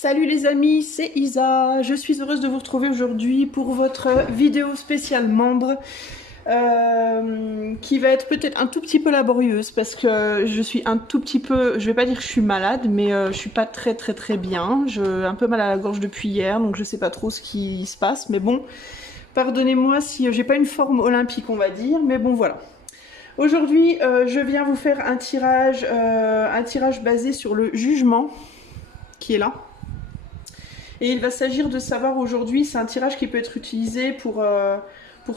Salut les amis, c'est Isa. Je suis heureuse de vous retrouver aujourd'hui pour votre vidéo spéciale membre qui va être peut-être un tout petit peu laborieuse parce que je suis un tout petit peu, je vais pas dire que je suis malade, mais je suis pas très bien. J'ai un peu mal à la gorge depuis hier, donc je sais pas trop ce qui se passe, mais bon, pardonnez-moi si j'ai pas une forme olympique, on va dire, mais bon voilà. Aujourd'hui, je viens vous faire un tirage basé sur le jugement qui est là. Et il va s'agir de savoir aujourd'hui, c'est un tirage qui peut être utilisé pour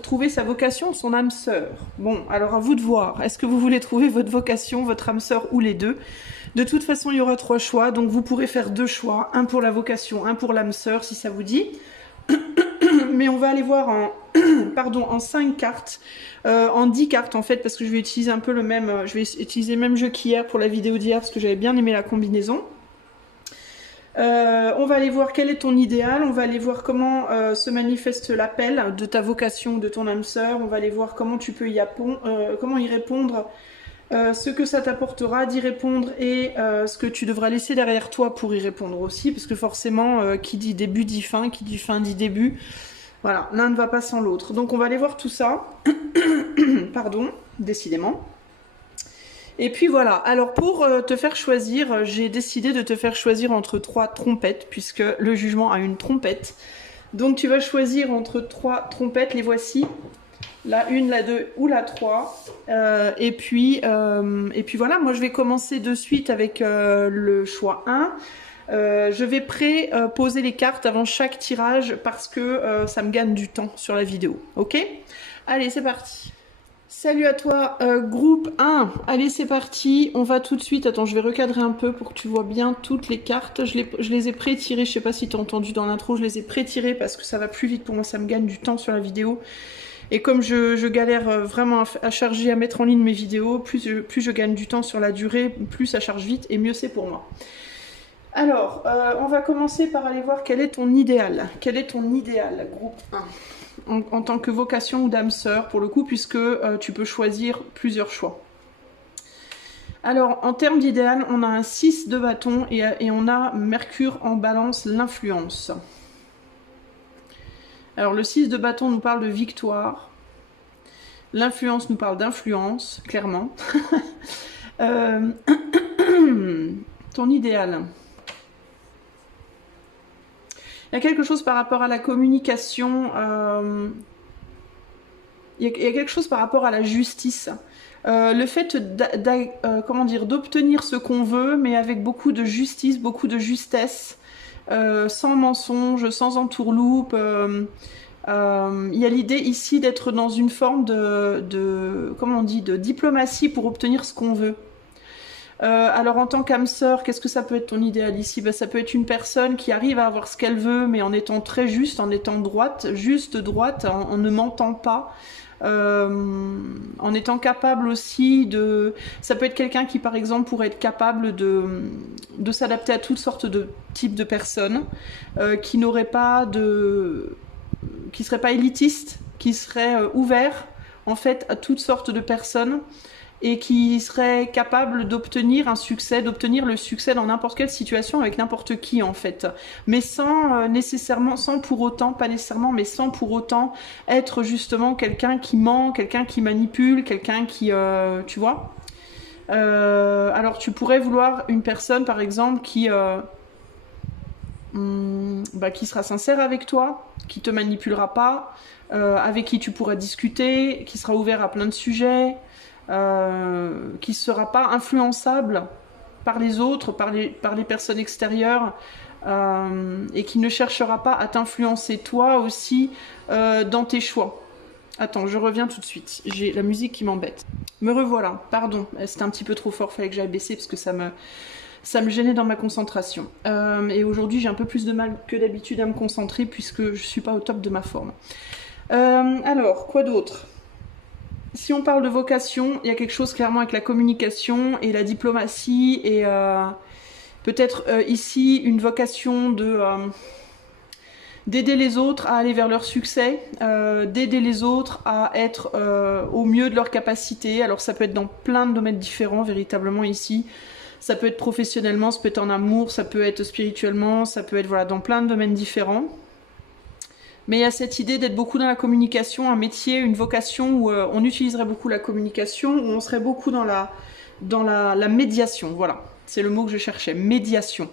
trouver sa vocation, son âme sœur. Bon, alors à vous de voir, est-ce que vous voulez trouver votre vocation, votre âme sœur ou les deux? De toute façon, il y aura 3 choix, donc vous pourrez faire 2 choix, un pour la vocation, un pour l'âme sœur, si ça vous dit. Mais on va aller voir en 5 cartes, en 10 cartes en fait, parce que je vais utiliser un peu le même, je vais utiliser le même jeu qu'hier pour la vidéo d'hier, parce que j'avais bien aimé la combinaison. On va aller voir quel est ton idéal, on va aller voir comment se manifeste l'appel de ta vocation, de ton âme sœur, on va aller voir comment tu peux comment y répondre, ce que ça t'apportera d'y répondre et ce que tu devras laisser derrière toi pour y répondre aussi, parce que forcément, qui dit début dit fin, qui dit fin dit début, voilà, l'un ne va pas sans l'autre. Donc on va aller voir tout ça, pardon, décidément. Et puis voilà, alors pour te faire choisir, j'ai décidé de te faire choisir entre 3 trompettes, puisque le jugement a une trompette. Donc tu vas choisir entre 3 trompettes, les voici, la 1, la 2 ou la 3. Et puis voilà, moi je vais commencer de suite avec le choix 1. Je vais poser les cartes avant chaque tirage parce que ça me gagne du temps sur la vidéo, ok? Allez, c'est parti. Salut à toi, groupe 1. Allez, c'est parti. On va tout de suite. Attends, je vais recadrer un peu pour que tu vois bien toutes les cartes. Je les ai pré-tirées. Je sais pas si tu as entendu dans l'intro. Je les ai pré-tirées parce que ça va plus vite pour moi. Ça me gagne du temps sur la vidéo. Et comme je galère vraiment à charger, à mettre en ligne mes vidéos, plus je gagne du temps sur la durée, plus ça charge vite et mieux c'est pour moi. Alors, on va commencer par aller voir quel est ton idéal. Quel est ton idéal, groupe 1 ? En tant que vocation ou d'âme sœur, pour le coup, puisque tu peux choisir plusieurs choix. Alors, en termes d'idéal, on a un 6 de bâton et on a Mercure en balance, l'influence. Alors, le 6 de bâton nous parle de victoire. L'influence nous parle d'influence, clairement. Ton idéal. Il y a quelque chose par rapport à la communication, il y a quelque chose par rapport à la justice. Le fait d'obtenir ce qu'on veut, mais avec beaucoup de justice, beaucoup de justesse, sans mensonge, sans entourloupe. Il y a l'idée ici d'être dans une forme de diplomatie pour obtenir ce qu'on veut. Alors en tant qu'âme sœur, qu'est-ce que ça peut être ton idéal ici? Ça peut être une personne qui arrive à avoir ce qu'elle veut, mais en étant très juste, en étant droite, en ne mentant pas, en étant capable aussi de... Ça peut être quelqu'un qui par exemple pourrait être capable de s'adapter à toutes sortes de types de personnes, qui n'auraient pas qui seraient pas élitistes, qui seraient ouverts en fait à toutes sortes de personnes, et qui serait capable d'obtenir un succès, d'obtenir le succès dans n'importe quelle situation avec n'importe qui en fait, mais sans pour autant être justement quelqu'un qui ment, quelqu'un qui manipule, quelqu'un qui, tu vois. Alors tu pourrais vouloir une personne par exemple qui sera sincère avec toi, qui te manipulera pas, avec qui tu pourras discuter, qui sera ouvert à plein de sujets. Qui ne sera pas influençable par les autres, par les personnes extérieures, et qui ne cherchera pas à t'influencer toi aussi dans tes choix. Attends, je reviens tout de suite. J'ai la musique qui m'embête. Me revoilà, pardon, c'était un petit peu trop fort, fallait que j'aille baisser parce que ça me gênait dans ma concentration. Et aujourd'hui, j'ai un peu plus de mal que d'habitude à me concentrer puisque je suis pas au top de ma forme. Alors, quoi d'autre ? Si on parle de vocation, il y a quelque chose clairement avec la communication et la diplomatie et peut-être ici une vocation d'aider les autres à aller vers leur succès, d'aider les autres à être au mieux de leur capacité. Alors ça peut être dans plein de domaines différents véritablement ici. Ça peut être professionnellement, ça peut être en amour, ça peut être spirituellement, ça peut être voilà, dans plein de domaines différents. Mais il y a cette idée d'être beaucoup dans la communication, un métier, une vocation où on utiliserait beaucoup la communication, où on serait beaucoup dans la médiation. Voilà, c'est le mot que je cherchais, médiation.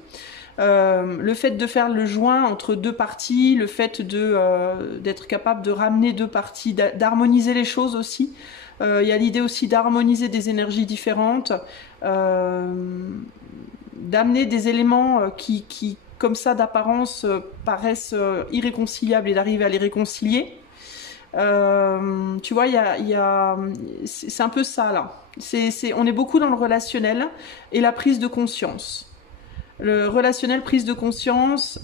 Le fait de faire le joint entre deux parties, le fait d'être capable de ramener deux parties, d'harmoniser les choses aussi. Il y a l'idée aussi d'harmoniser des énergies différentes, d'amener des éléments qui comme ça d'apparence paraissent irréconciliables et d'arriver à les réconcilier. Tu vois, c'est un peu ça là. On est beaucoup dans le relationnel et la prise de conscience. Le relationnel, prise de conscience,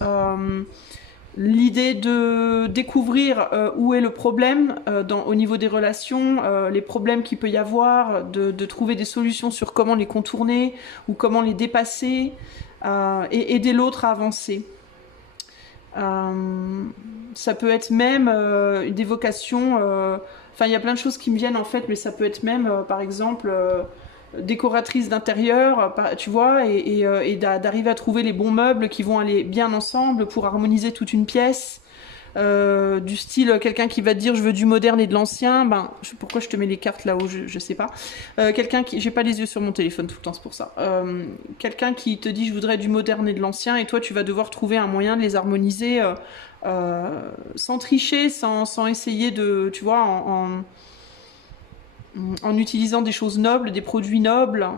l'idée de découvrir où est le problème au niveau des relations, les problèmes qu'il peut y avoir, de trouver des solutions sur comment les contourner ou comment les dépasser et aider l'autre à avancer. Ça peut être même des vocations, enfin il y a plein de choses qui me viennent en fait, mais ça peut être même par exemple décoratrice d'intérieur, tu vois, et d'arriver à trouver les bons meubles qui vont aller bien ensemble pour harmoniser toute une pièce. Du style quelqu'un qui va te dire je veux du moderne et de l'ancien, pourquoi je te mets les cartes là-haut, je sais pas. Quelqu'un qui, j'ai pas les yeux sur mon téléphone tout le temps, c'est pour ça. Quelqu'un qui te dit je voudrais du moderne et de l'ancien, et toi tu vas devoir trouver un moyen de les harmoniser sans tricher, sans essayer de, tu vois, en utilisant des choses nobles, des produits nobles,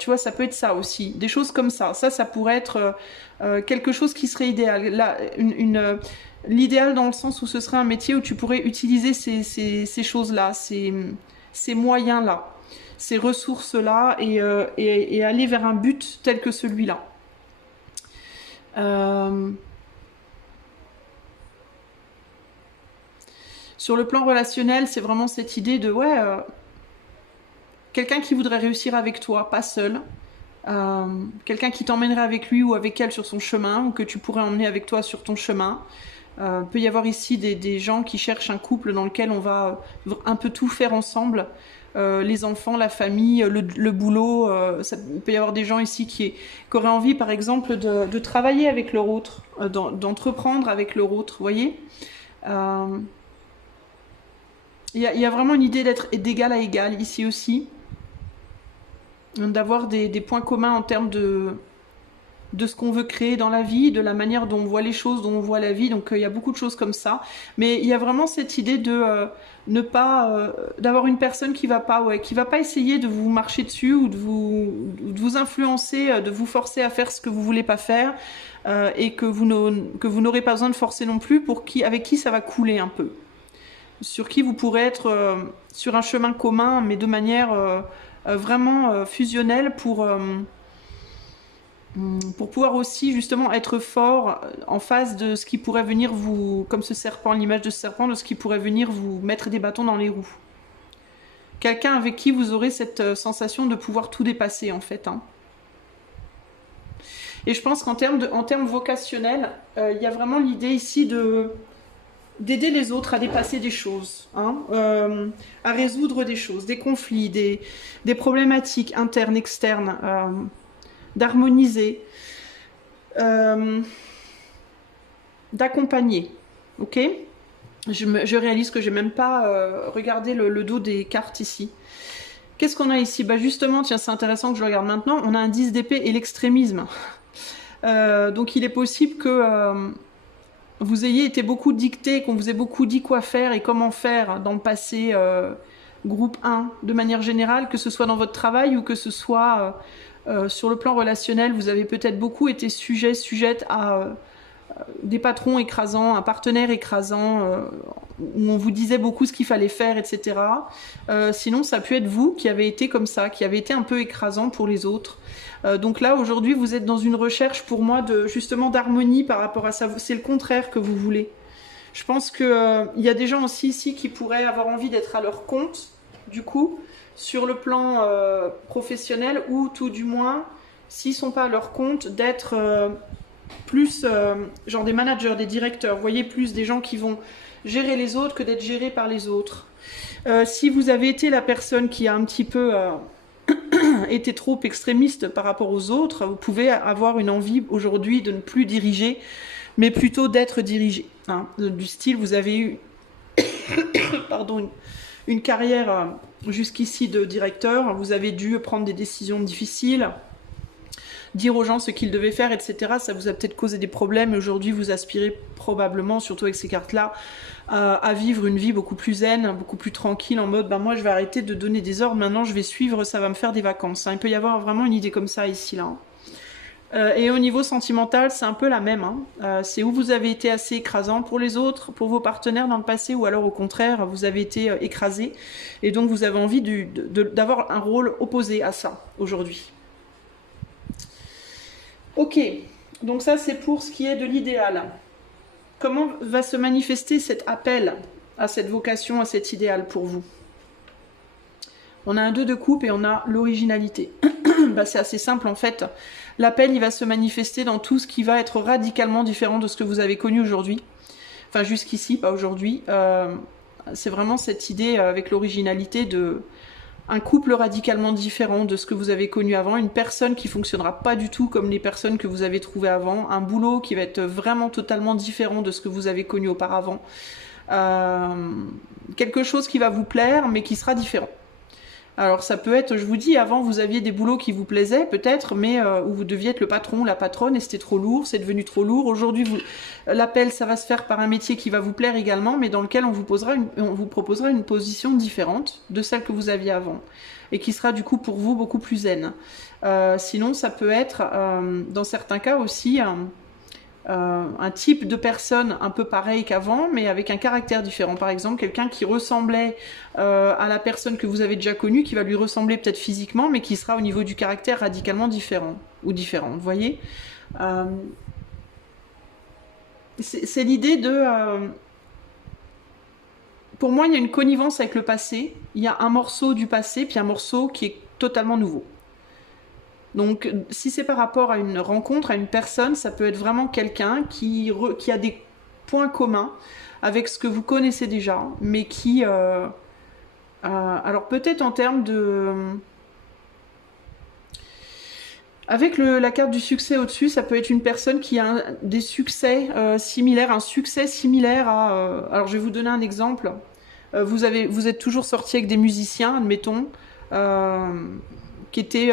tu vois, ça peut être ça aussi, des choses comme ça. Ça pourrait être quelque chose qui serait idéal. Là, l'idéal dans le sens où ce serait un métier où tu pourrais utiliser ces choses-là, ces moyens-là, ces ressources-là et aller vers un but tel que celui-là. Sur le plan relationnel, c'est vraiment cette idée de quelqu'un qui voudrait réussir avec toi, pas seul. Quelqu'un qui t'emmènerait avec lui ou avec elle sur son chemin, ou que tu pourrais emmener avec toi sur ton chemin. Peut y avoir ici des gens qui cherchent un couple dans lequel on va un peu tout faire ensemble. Les enfants, la famille, le boulot. Il peut y avoir des gens ici qui auraient envie, par exemple, de travailler avec leur autre, d'entreprendre avec leur autre, vous voyez. Il y a vraiment une idée d'être d'égal à égal ici aussi. D'avoir des points communs en termes de ce qu'on veut créer dans la vie, de la manière dont on voit les choses, dont on voit la vie. Donc il y a beaucoup de choses comme ça. Mais il y a vraiment cette idée de ne pas d'avoir une personne qui va pas essayer de vous marcher dessus ou de vous influencer, de vous forcer à faire ce que vous voulez pas faire et que vous n'aurez pas besoin de forcer non plus avec qui ça va couler un peu. Sur qui vous pourrez être sur un chemin commun, mais de manière vraiment fusionnelle pour pouvoir aussi justement être fort en face de ce qui pourrait venir vous, comme ce serpent, l'image de ce serpent, de ce qui pourrait venir vous mettre des bâtons dans les roues. Quelqu'un avec qui vous aurez cette sensation de pouvoir tout dépasser en fait. Et je pense qu'en termes vocationnels, il y a vraiment l'idée ici d'aider les autres à dépasser des choses, à résoudre des choses, des conflits, des problématiques internes, externes, d'harmoniser, d'accompagner, ok ? Je réalise que j'ai même pas regardé le dos des cartes ici. Qu'est-ce qu'on a ici ? Justement, tiens, c'est intéressant que je le regarde maintenant, on a un 10 d'épée et l'extrémisme. Donc il est possible que vous ayez été beaucoup dicté, qu'on vous ait beaucoup dit quoi faire et comment faire dans le passé, groupe 1, de manière générale, que ce soit dans votre travail ou que ce soit sur le plan relationnel, vous avez peut-être beaucoup été sujette à des patrons écrasants, un partenaire écrasant, où on vous disait beaucoup ce qu'il fallait faire, etc. Sinon, ça a pu être vous qui avez été comme ça, qui avez été un peu écrasant pour les autres. Donc là, aujourd'hui, vous êtes dans une recherche, pour moi, justement d'harmonie par rapport à ça. C'est le contraire que vous voulez. Je pense qu'il y a des gens aussi ici qui pourraient avoir envie d'être à leur compte, du coup, sur le plan professionnel, ou tout du moins, s'ils ne sont pas à leur compte, d'être plus genre des managers, des directeurs. Vous voyez, plus des gens qui vont gérer les autres que d'être gérés par les autres. Si vous avez été la personne qui a un petit peu été trop extrémiste par rapport aux autres, vous pouvez avoir une envie aujourd'hui de ne plus diriger, mais plutôt d'être dirigé. Hein. Du style, vous avez eu pardon, une carrière jusqu'ici de directeur, vous avez dû prendre des décisions difficiles, dire aux gens ce qu'ils devaient faire, etc. Ça vous a peut-être causé des problèmes, et aujourd'hui vous aspirez probablement, surtout avec ces cartes-là, à vivre une vie beaucoup plus zen, beaucoup plus tranquille, en mode, ben moi je vais arrêter de donner des ordres, maintenant je vais suivre, ça va me faire des vacances. Hein. Il peut y avoir vraiment une idée comme ça ici, là. Hein. Et au niveau sentimental, c'est un peu la même. Hein. C'est où vous avez été assez écrasant pour les autres, pour vos partenaires dans le passé, ou alors au contraire, vous avez été écrasé, et donc vous avez envie d'avoir un rôle opposé à ça, aujourd'hui. Ok, donc ça c'est pour ce qui est de l'idéal. Comment va se manifester cet appel à cette vocation, à cet idéal pour vous? On a un 2 de coupe et on a l'originalité. Bah, c'est assez simple en fait. L'appel, il va se manifester dans tout ce qui va être radicalement différent de ce que vous avez connu aujourd'hui. Enfin, jusqu'ici, pas aujourd'hui. C'est vraiment cette idée avec l'originalité de un couple radicalement différent de ce que vous avez connu avant, une personne qui fonctionnera pas du tout comme les personnes que vous avez trouvées avant, un boulot qui va être vraiment totalement différent de ce que vous avez connu auparavant. Quelque chose qui va vous plaire, mais qui sera différent. Alors ça peut être, je vous dis, avant vous aviez des boulots qui vous plaisaient peut-être, mais où vous deviez être le patron ou la patronne et c'était trop lourd, c'est devenu trop lourd. Aujourd'hui, l'appel, ça va se faire par un métier qui va vous plaire également, mais dans lequel on vous proposera une position différente de celle que vous aviez avant et qui sera du coup pour vous beaucoup plus zen. Sinon, ça peut être, dans certains cas aussi, un type de personne un peu pareil qu'avant, mais avec un caractère différent. Par exemple, quelqu'un qui ressemblait à la personne que vous avez déjà connue, qui va lui ressembler peut-être physiquement, mais qui sera au niveau du caractère radicalement différent, ou différente, vous voyez. C'est l'idée de... pour moi, il y a une connivence avec le passé, il y a un morceau du passé, puis un morceau qui est totalement nouveau. Donc, si c'est par rapport à une rencontre, à une personne, ça peut être vraiment quelqu'un qui a des points communs avec ce que vous connaissez déjà, mais qui... alors, peut-être en termes de... Avec la carte du succès au-dessus, ça peut être une personne qui a des succès similaires, un succès similaire à... alors, je vais vous donner un exemple. Vous êtes toujours sorti avec des musiciens, admettons, qui étaient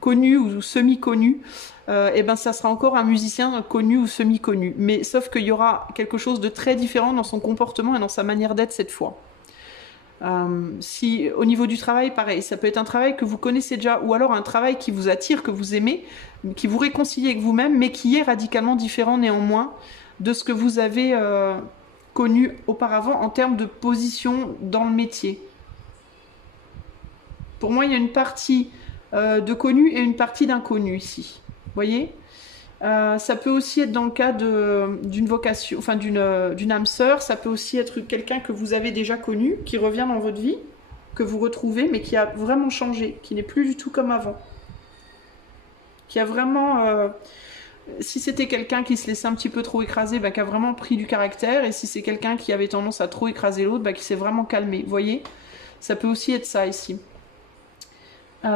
connus ou semi-connus, et ben ça sera encore un musicien connu ou semi-connu. Mais sauf qu'il y aura quelque chose de très différent dans son comportement et dans sa manière d'être cette fois. Si au niveau du travail, pareil, ça peut être un travail que vous connaissez déjà, ou alors un travail qui vous attire, que vous aimez, qui vous réconcilie avec vous-même, mais qui est radicalement différent néanmoins de ce que vous avez connu auparavant en termes de position dans le métier. Pour moi, il y a une partie de connu et une partie d'inconnu ici. Vous voyez ? Ça peut aussi être dans le cas d'une vocation, enfin d'une âme sœur. Ça peut aussi être quelqu'un que vous avez déjà connu, qui revient dans votre vie, que vous retrouvez, mais qui a vraiment changé, qui n'est plus du tout comme avant. Qui a vraiment... si c'était quelqu'un qui se laissait un petit peu trop écraser, bah, qui a vraiment pris du caractère. Et si c'est quelqu'un qui avait tendance à trop écraser l'autre, bah, qui s'est vraiment calmé. Vous voyez ? Ça peut aussi être ça ici. Il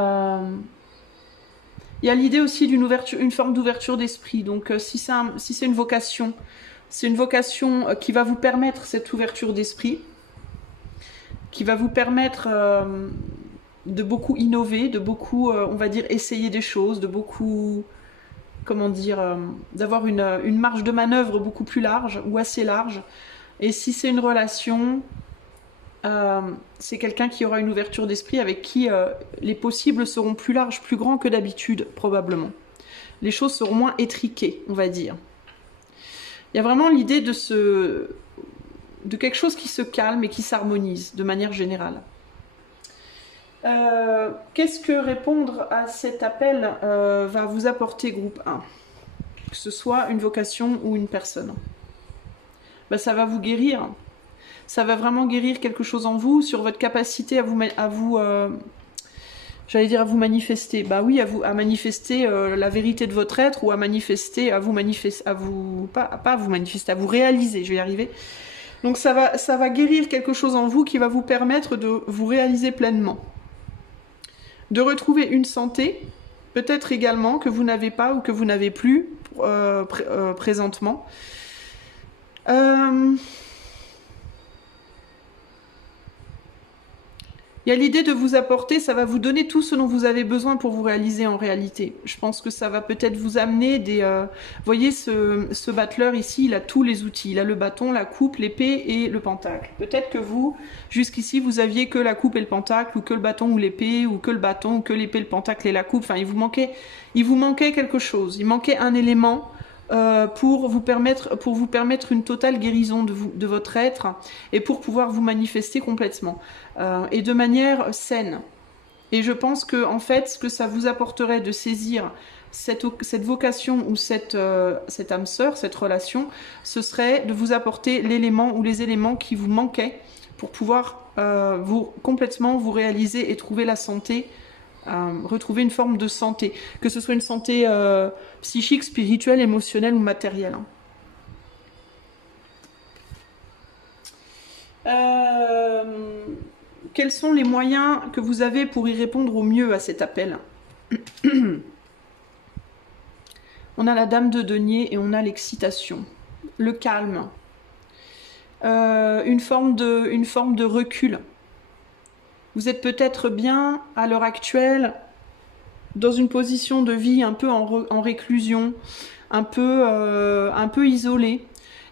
y a l'idée aussi une forme d'ouverture d'esprit. Donc si c'est une vocation, c'est une vocation qui va vous permettre cette ouverture d'esprit, qui va vous permettre de beaucoup innover, de beaucoup, on va dire, essayer des choses, de beaucoup, comment dire, d'avoir une marge de manœuvre beaucoup plus large ou assez large. Et si c'est une relation... c'est quelqu'un qui aura une ouverture d'esprit avec qui les possibles seront plus larges, plus grands que d'habitude, probablement. Les choses seront moins étriquées, on va dire. Il y a vraiment l'idée de quelque chose qui se calme et qui s'harmonise, de manière générale. Qu'est-ce que répondre à cet appel va vous apporter, groupe 1 ? Que ce soit une vocation ou une personne. Ben, ça va vous guérir. Ça va vraiment guérir quelque chose en vous, sur votre capacité à vous manifester. Bah oui, à manifester la vérité de votre être, ou à manifester, à vous réaliser, je vais y arriver. Donc ça va guérir quelque chose en vous qui va vous permettre de vous réaliser pleinement. de retrouver une santé, peut-être également que vous n'avez pas ou que vous n'avez plus présentement. Il y a l'idée de vous apporter, ça va vous donner tout ce dont vous avez besoin pour vous réaliser en réalité. Je pense que ça va peut-être vous amener des... Vous voyez, ce battleur ici, il a tous les outils. Il a le bâton, la coupe, l'épée et le pentacle. Peut-être que vous, jusqu'ici, vous aviez que la coupe et le pentacle, ou que le bâton ou l'épée, ou que le bâton, ou que l'épée, le pentacle et la coupe. Enfin, il vous manquait quelque chose. Il manquait un élément pour vous permettre une totale guérison de votre être et pour pouvoir vous manifester complètement et de manière saine. Et je pense que en fait, ce que ça vous apporterait de saisir cette vocation ou cette âme sœur, cette relation, ce serait de vous apporter l'élément ou les éléments qui vous manquaient pour pouvoir complètement vous réaliser et trouver la santé, retrouver une forme de santé, que ce soit une santé psychique, spirituelle, émotionnelle ou matérielle. Quels sont les moyens que vous avez pour y répondre au mieux à cet appel? On a la dame de denier et on a l'excitation, le calme, une forme de recul. Vous êtes peut-être bien à l'heure actuelle dans une position de vie un peu en réclusion, un peu isolé.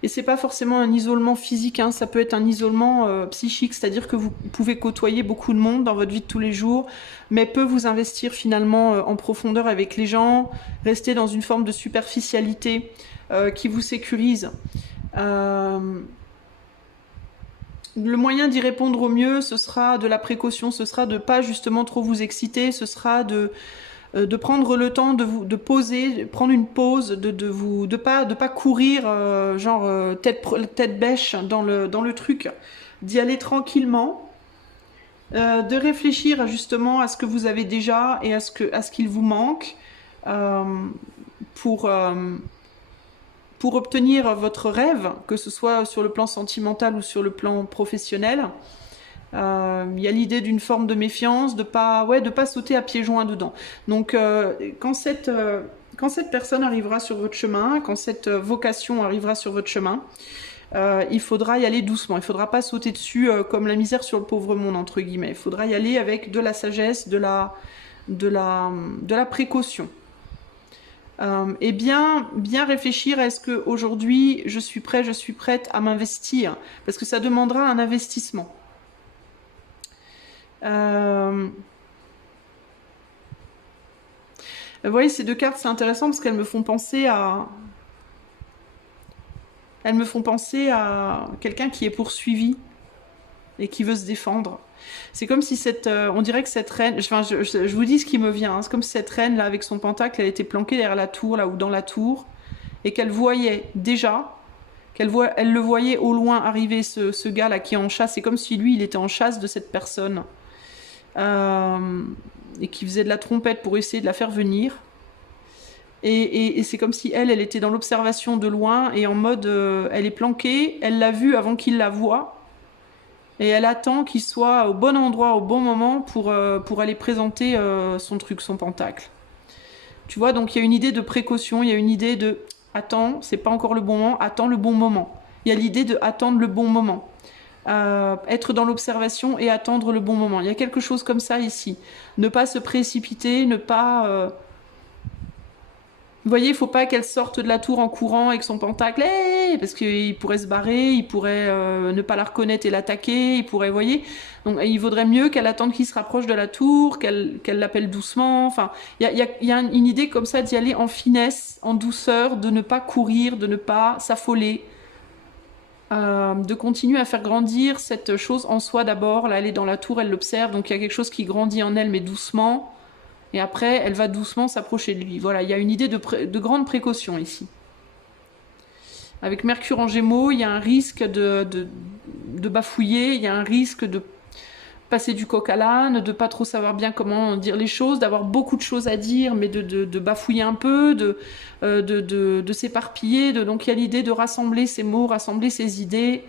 Et c'est pas forcément un isolement physique, hein, ça peut être un isolement psychique, c'est-à-dire que vous pouvez côtoyer beaucoup de monde dans votre vie de tous les jours, mais peu vous investir finalement en profondeur avec les gens, rester dans une forme de superficialité qui vous sécurise. Le moyen d'y répondre au mieux, ce sera de la précaution, ce sera de pas justement trop vous exciter, ce sera de prendre le temps de poser, prendre une pause, de pas courir tête bêche dans le truc, d'y aller tranquillement, de réfléchir justement à ce que vous avez déjà et à ce qu'il vous manque pour obtenir votre rêve, que ce soit sur le plan sentimental ou sur le plan professionnel. Il y a l'idée d'une forme de méfiance, de pas sauter à pieds joints dedans. Donc quand cette personne arrivera sur votre chemin, quand cette vocation arrivera sur votre chemin, il faudra y aller doucement. Il ne faudra pas sauter dessus comme la misère sur le pauvre monde, entre guillemets. Il faudra y aller avec de la sagesse, de la précaution. Et bien réfléchir, est-ce qu'aujourd'hui je suis prête à m'investir, parce que ça demandera un investissement. Vous voyez, ces deux cartes, c'est intéressant parce qu'elles me font penser à quelqu'un qui est poursuivi et qui veut se défendre. C'est comme si on dirait que cette reine, enfin, je vous dis ce qui me vient, hein, c'est comme si cette reine là avec son pentacle, elle était planquée derrière la tour là ou dans la tour et qu'elle voyait déjà. Elle le voyait au loin arriver ce gars là qui est en chasse. C'est comme si lui il était en chasse de cette personne et qui faisait de la trompette pour essayer de la faire venir. Et c'est comme si elle était dans l'observation de loin et en mode elle est planquée, elle l'a vu avant qu'il la voie et elle attend qu'il soit au bon endroit au bon moment pour aller présenter son truc, son pentacle. Tu vois, donc il y a une idée de précaution, il y a une idée de attends, c'est pas encore le bon moment, attends le bon moment. Il y a l'idée de attendre le bon moment. Être dans l'observation et attendre le bon moment. Il y a quelque chose comme ça ici. Ne pas se précipiter, ne pas... Vous voyez, il ne faut pas qu'elle sorte de la tour en courant avec son pentacle, parce qu'il pourrait se barrer, il pourrait ne pas la reconnaître et l'attaquer, il pourrait, vous voyez. Donc il vaudrait mieux qu'elle attende qu'il se rapproche de la tour, qu'elle l'appelle doucement. Enfin, il y a une idée comme ça d'y aller en finesse, en douceur, de ne pas courir, de ne pas s'affoler, de continuer à faire grandir cette chose en soi d'abord. Là, elle est dans la tour, elle l'observe, donc il y a quelque chose qui grandit en elle, mais doucement. Et après, elle va doucement s'approcher de lui. Voilà, il y a une idée de grande précaution ici. Avec Mercure en Gémeaux, il y a un risque de bafouiller, il y a un risque de passer du coq à l'âne, de pas trop savoir bien comment dire les choses, d'avoir beaucoup de choses à dire, mais de bafouiller un peu, de s'éparpiller. Donc il y a l'idée de rassembler ses mots, rassembler ses idées,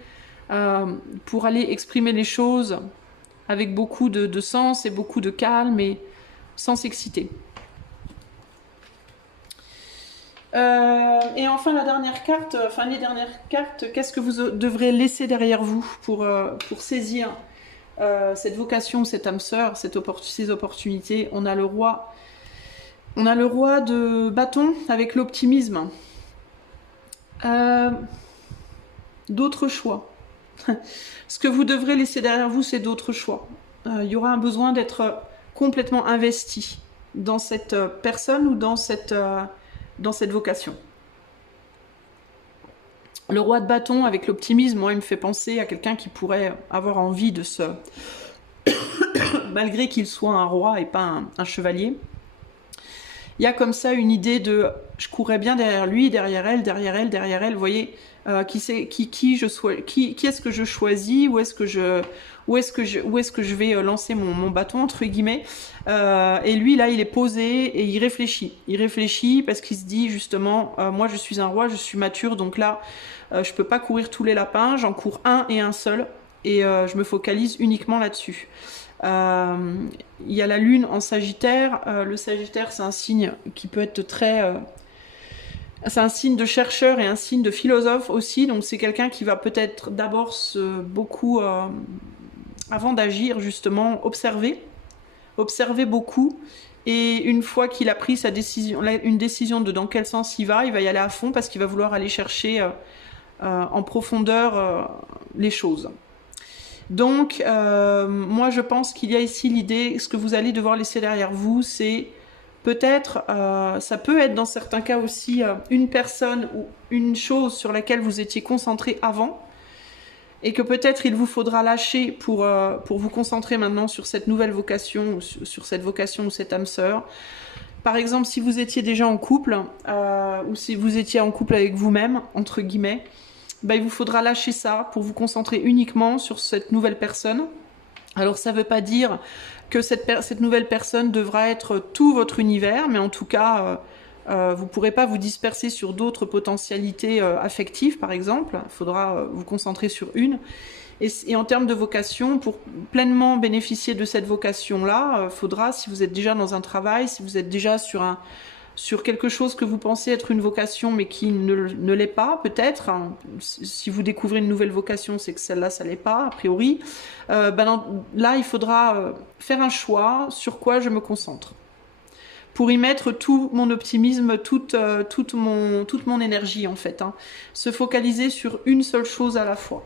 pour aller exprimer les choses avec beaucoup de sens et beaucoup de calme. Et sans s'exciter. Et enfin la dernière carte, les dernières cartes, qu'est-ce que vous devrez laisser derrière vous pour saisir cette vocation, cette âme sœur, ces opportunités. On a le roi de bâton avec l'optimisme. D'autres choix. Ce que vous devrez laisser derrière vous, c'est d'autres choix. Il y aura un besoin d'être complètement investi dans cette personne ou dans cette vocation. Le roi de bâton avec l'optimisme, moi, il me fait penser à quelqu'un qui pourrait avoir envie de se... malgré qu'il soit un roi et pas un chevalier. Il y a comme ça une idée de... Je courrais bien derrière lui, derrière elle, vous voyez, qui est-ce que je choisis, où est-ce que je vais lancer mon bâton, entre guillemets. Et lui, là, il est posé et il réfléchit. Il réfléchit parce qu'il se dit, justement, moi, je suis un roi, je suis mature, donc là, je peux pas courir tous les lapins, j'en cours un et un seul, et je me focalise uniquement là-dessus. Il y a la lune en Sagittaire. Le Sagittaire, c'est un signe qui peut être très... c'est un signe de chercheur et un signe de philosophe aussi, donc c'est quelqu'un qui va peut-être d'abord beaucoup, avant d'agir justement, observer beaucoup, et une fois qu'il a pris une décision de dans quel sens il va y aller à fond parce qu'il va vouloir aller chercher en profondeur les choses. Donc, moi je pense qu'il y a ici l'idée, ce que vous allez devoir laisser derrière vous, c'est peut-être, ça peut être dans certains cas aussi une personne ou une chose sur laquelle vous étiez concentré avant, et que peut-être il vous faudra lâcher pour vous concentrer maintenant sur cette nouvelle vocation, sur cette vocation ou cette âme sœur. Par exemple, si vous étiez déjà en couple, ou si vous étiez en couple avec vous-même, entre guillemets, il vous faudra lâcher ça pour vous concentrer uniquement sur cette nouvelle personne. Alors ça ne veut pas dire que cette nouvelle personne devra être tout votre univers, mais en tout cas, vous ne pourrez pas vous disperser sur d'autres potentialités affectives, par exemple. Il faudra vous concentrer sur une. Et en termes de vocation, pour pleinement bénéficier de cette vocation-là, il faudra, si vous êtes déjà dans un travail, si vous êtes déjà sur quelque chose que vous pensez être une vocation mais qui ne l'est pas, peut-être. Si vous découvrez une nouvelle vocation, c'est que celle-là, ça l'est pas, a priori. Là, il faudra faire un choix sur quoi je me concentre. Pour y mettre tout mon optimisme, toute mon énergie, en fait. Se focaliser sur une seule chose à la fois.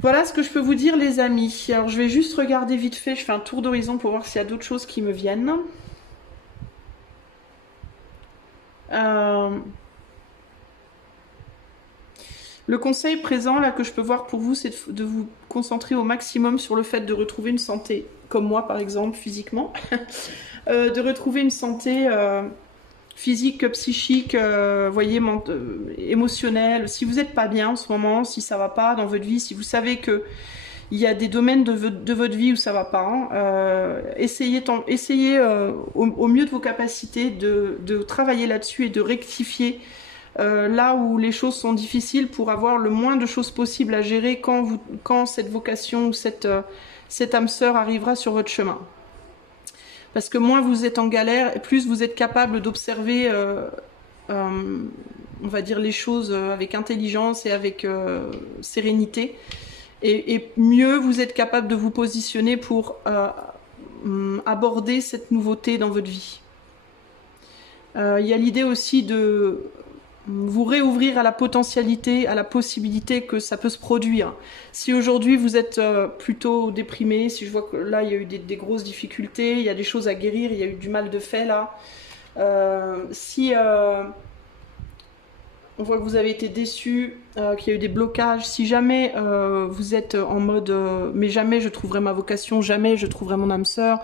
Voilà ce que je peux vous dire, les amis. Alors, je vais juste regarder vite fait, je fais un tour d'horizon pour voir s'il y a d'autres choses qui me viennent. Le conseil présent là que je peux voir pour vous, c'est de vous concentrer au maximum sur le fait de retrouver une santé, comme moi par exemple physiquement, de retrouver une santé physique, psychique, voyez, émotionnelle. Si vous n'êtes pas bien en ce moment, si ça va pas dans votre vie, si vous savez que il y a des domaines de votre vie où ça va pas, essayez au mieux de vos capacités de travailler là-dessus et de rectifier là où les choses sont difficiles pour avoir le moins de choses possibles à gérer quand cette vocation ou cette âme sœur arrivera sur votre chemin. Parce que moins vous êtes en galère, plus vous êtes capable d'observer, on va dire, les choses avec intelligence et avec sérénité. Et mieux vous êtes capable de vous positionner pour aborder cette nouveauté dans votre vie. Il y a l'idée aussi de vous réouvrir à la potentialité, à la possibilité que ça peut se produire. Si aujourd'hui vous êtes plutôt déprimé, si je vois que là il y a eu des grosses difficultés, il y a des choses à guérir, il y a eu du mal de fait là, si on voit que vous avez été déçu, qu'il y a eu des blocages, si jamais vous êtes en mode mais jamais je trouverai ma vocation, jamais je trouverai mon âme sœur,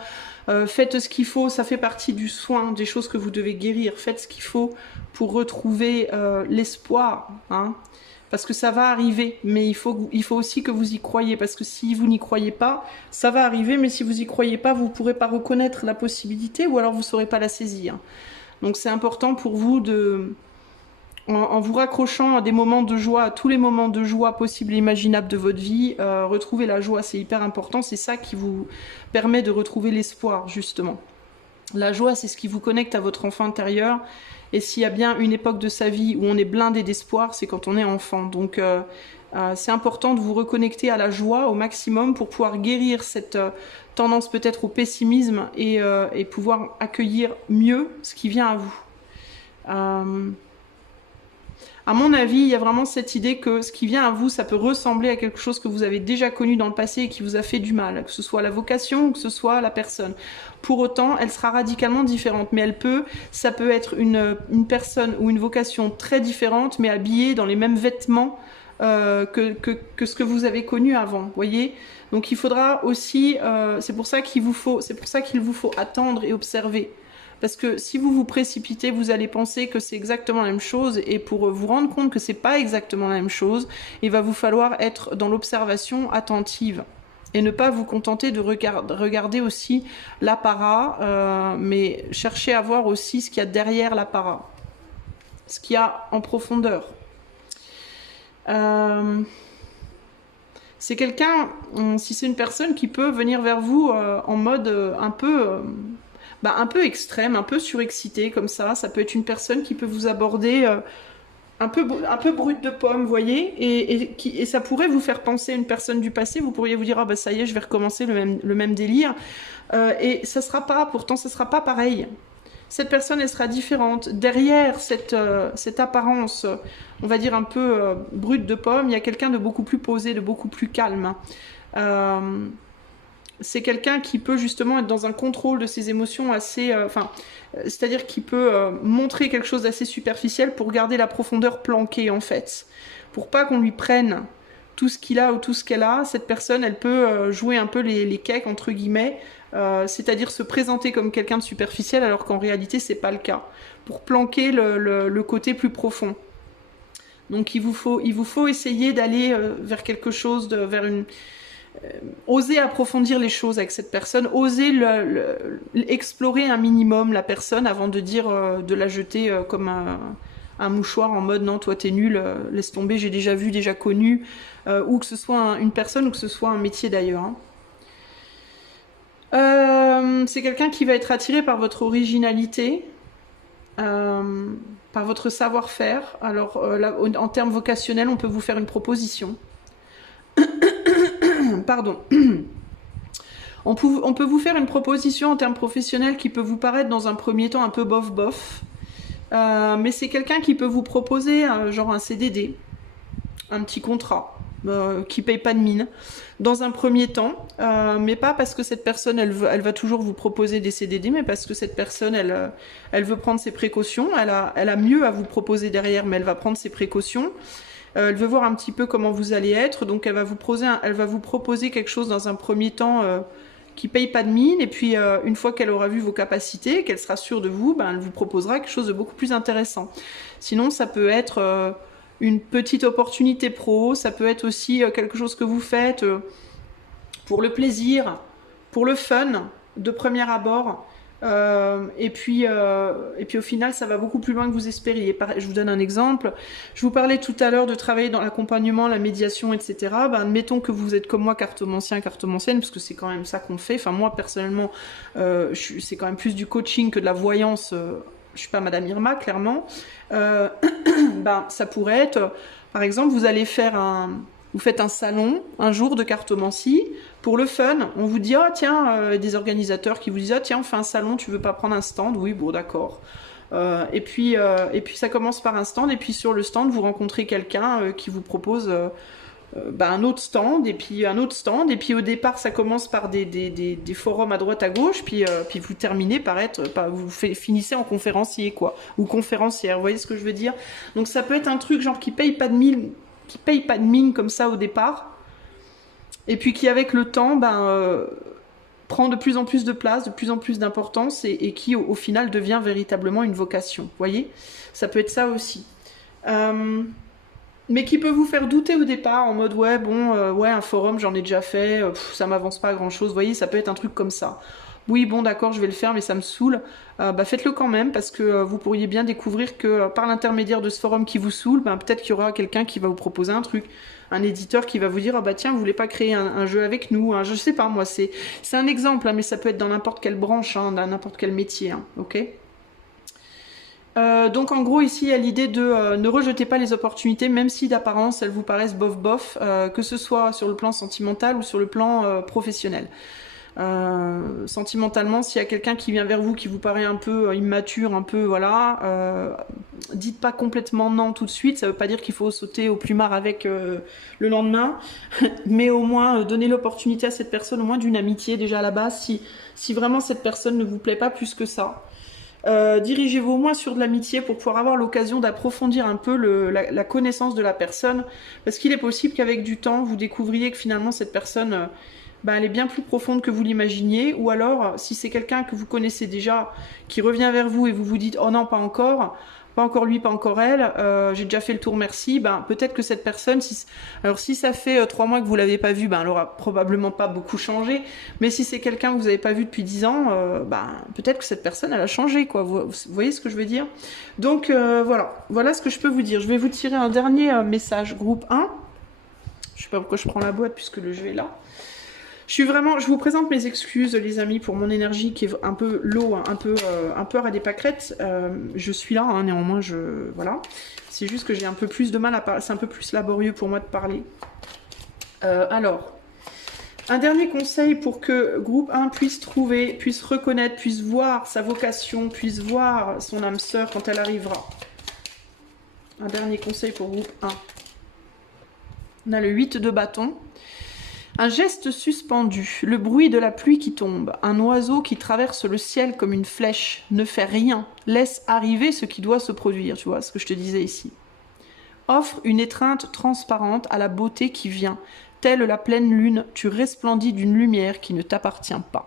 faites ce qu'il faut, ça fait partie du soin, des choses que vous devez guérir, faites ce qu'il faut pour retrouver l'espoir, parce que ça va arriver, mais il faut aussi que vous y croyez, parce que si vous n'y croyez pas, ça va arriver, mais si vous n'y croyez pas, vous ne pourrez pas reconnaître la possibilité, ou alors vous ne saurez pas la saisir. Donc c'est important pour vous en vous raccrochant à des moments de joie, à tous les moments de joie possibles et imaginables de votre vie, retrouver la joie, c'est hyper important. C'est ça qui vous permet de retrouver l'espoir, justement. La joie, c'est ce qui vous connecte à votre enfant intérieur. Et s'il y a bien une époque de sa vie où on est blindé d'espoir, c'est quand on est enfant. Donc, c'est important de vous reconnecter à la joie au maximum pour pouvoir guérir cette tendance peut-être au pessimisme et pouvoir accueillir mieux ce qui vient à vous. À mon avis, il y a vraiment cette idée que ce qui vient à vous, ça peut ressembler à quelque chose que vous avez déjà connu dans le passé et qui vous a fait du mal, que ce soit la vocation ou que ce soit la personne. Pour autant, elle sera radicalement différente, mais ça peut être une personne ou une vocation très différente, mais habillée dans les mêmes vêtements que ce que vous avez connu avant, voyez. Donc il faudra aussi, c'est pour ça qu'il vous faut attendre et observer. Parce que si vous vous précipitez, vous allez penser que c'est exactement la même chose, et pour vous rendre compte que c'est pas exactement la même chose, il va vous falloir être dans l'observation attentive et ne pas vous contenter de regarder aussi l'apparat, mais chercher à voir aussi ce qu'il y a derrière l'apparat, ce qu'il y a en profondeur. C'est quelqu'un, si c'est une personne qui peut venir vers vous en mode un peu extrême, un peu surexcité comme ça peut être une personne qui peut vous aborder un peu brute de pomme, vous voyez, et ça pourrait vous faire penser à une personne du passé. Vous pourriez vous dire, ah bah ça y est, je vais recommencer le même délire, et pourtant ça sera pas pareil. Cette personne, elle sera différente. Derrière cette apparence, on va dire un peu brute de pomme, il y a quelqu'un de beaucoup plus posé, de beaucoup plus calme. C'est quelqu'un qui peut justement être dans un contrôle de ses émotions assez... c'est-à-dire qu'il peut montrer quelque chose d'assez superficiel pour garder la profondeur planquée, en fait. Pour pas qu'on lui prenne tout ce qu'il a ou tout ce qu'elle a, cette personne, elle peut jouer un peu les cakes, entre guillemets, c'est-à-dire se présenter comme quelqu'un de superficiel, alors qu'en réalité, c'est pas le cas. Pour planquer le côté plus profond. Donc il vous faut essayer d'aller vers quelque chose, vers une... oser approfondir les choses avec cette personne, oser explorer un minimum la personne avant de dire de la jeter comme un mouchoir en mode non, toi t'es nul, laisse tomber, j'ai déjà vu, déjà connu, ou que ce soit une personne ou que ce soit un métier d'ailleurs. C'est quelqu'un qui va être attiré par votre originalité, par votre savoir-faire. Alors là, en termes vocationnels, on peut vous faire une proposition. Pardon. On peut vous faire une proposition en termes professionnels qui peut vous paraître dans un premier temps un peu bof-bof. Mais c'est quelqu'un qui peut vous proposer genre un CDD, un petit contrat, qui paye pas de mine, dans un premier temps. Mais pas parce que cette personne, elle va toujours vous proposer des CDD, mais parce que cette personne, elle veut prendre ses précautions. Elle a mieux à vous proposer derrière, mais elle va prendre ses précautions. Elle veut voir un petit peu comment vous allez être, donc elle va vous proposer quelque chose dans un premier temps qui paye pas de mine, et puis une fois qu'elle aura vu vos capacités, qu'elle sera sûre de vous, elle vous proposera quelque chose de beaucoup plus intéressant. Sinon, ça peut être une petite opportunité pro, ça peut être aussi quelque chose que vous faites pour le plaisir, pour le fun, de premier abord. Et puis au final ça va beaucoup plus loin que vous espériez. Je vous donne un exemple. Je vous parlais tout à l'heure de travailler dans l'accompagnement, la médiation, etc. Admettons que vous êtes comme moi cartomancien, cartomancienne, parce que c'est quand même ça qu'on fait. Enfin moi personnellement c'est quand même plus du coaching que de la voyance. Je suis pas Madame Irma, clairement. Ça pourrait être, par exemple, vous faites un salon un jour de cartomancie pour le fun. On vous dit, ah tiens, des organisateurs qui vous disent, ah tiens, on fait un salon, tu veux pas prendre un stand? Oui, bon, d'accord. Et puis ça commence par un stand, et puis sur le stand, vous rencontrez quelqu'un qui vous propose un autre stand, et puis un autre stand, et puis au départ, ça commence par des forums à droite, à gauche, puis vous terminez finissez en conférencier, quoi, ou conférencière, vous voyez ce que je veux dire? Donc ça peut être un truc genre qui paye pas de mine comme ça au départ, et puis qui avec le temps prend de plus en plus de place, de plus en plus d'importance, et qui au final devient véritablement une vocation, vous voyez? Ça peut être ça aussi. Mais qui peut vous faire douter au départ, en mode ouais un forum j'en ai déjà fait, ça m'avance pas à grand chose, vous voyez, ça peut être un truc comme ça. oui bon d'accord je vais le faire mais ça me saoule, bah faites-le quand même parce que vous pourriez bien découvrir que par l'intermédiaire de ce forum qui vous saoule, bah, peut-être qu'il y aura quelqu'un qui va vous proposer un truc, un éditeur qui va vous dire ah bah tiens vous voulez pas créer un jeu avec nous, hein, je sais pas moi, c'est un exemple hein, mais ça peut être dans n'importe quelle branche, hein, dans n'importe quel métier, hein, ok. Donc en gros ici il y a l'idée de ne rejetez pas les opportunités même si d'apparence elles vous paraissent bof bof, que ce soit sur le plan sentimental ou sur le plan professionnel. Sentimentalement, s'il y a quelqu'un qui vient vers vous qui vous paraît un peu immature, un peu voilà, dites pas complètement non tout de suite, ça veut pas dire qu'il faut sauter au plumard avec le lendemain, mais au moins donner l'opportunité à cette personne, au moins d'une amitié déjà à la base, si vraiment cette personne ne vous plaît pas plus que ça. Dirigez-vous au moins sur de l'amitié pour pouvoir avoir l'occasion d'approfondir un peu la connaissance de la personne, parce qu'il est possible qu'avec du temps vous découvriez que finalement cette personne bah, elle est bien plus profonde que vous l'imaginiez, ou alors si c'est quelqu'un que vous connaissez déjà qui revient vers vous et vous vous dites oh non pas encore lui, pas encore elle, j'ai déjà fait le tour merci, ben peut-être que cette personne, alors si ça fait 3 mois que vous l'avez pas vue, ben elle aura probablement pas beaucoup changé, mais si c'est quelqu'un que vous n'avez pas vu depuis 10 ans, ben peut-être que cette personne elle a changé quoi, vous voyez ce que je veux dire. Donc voilà ce que je peux vous dire. Je vais vous tirer un dernier message groupe 1, je sais pas pourquoi je prends la boîte puisque le jeu est là. Je vous présente mes excuses les amis pour mon énergie qui est un peu low, hein, un peu à des pâquerettes. Je suis là, hein, néanmoins, voilà. C'est juste que j'ai un peu plus de mal à parler, c'est un peu plus laborieux pour moi de parler. Alors, un dernier conseil pour que groupe 1 puisse trouver, puisse reconnaître, puisse voir sa vocation, puisse voir son âme sœur quand elle arrivera. Un dernier conseil pour groupe 1. On a le 8 de bâton. Un geste suspendu, le bruit de la pluie qui tombe, un oiseau qui traverse le ciel comme une flèche, ne fait rien, laisse arriver ce qui doit se produire, tu vois ce que je te disais ici. Offre une étreinte transparente à la beauté qui vient, telle la pleine lune, tu resplendis d'une lumière qui ne t'appartient pas.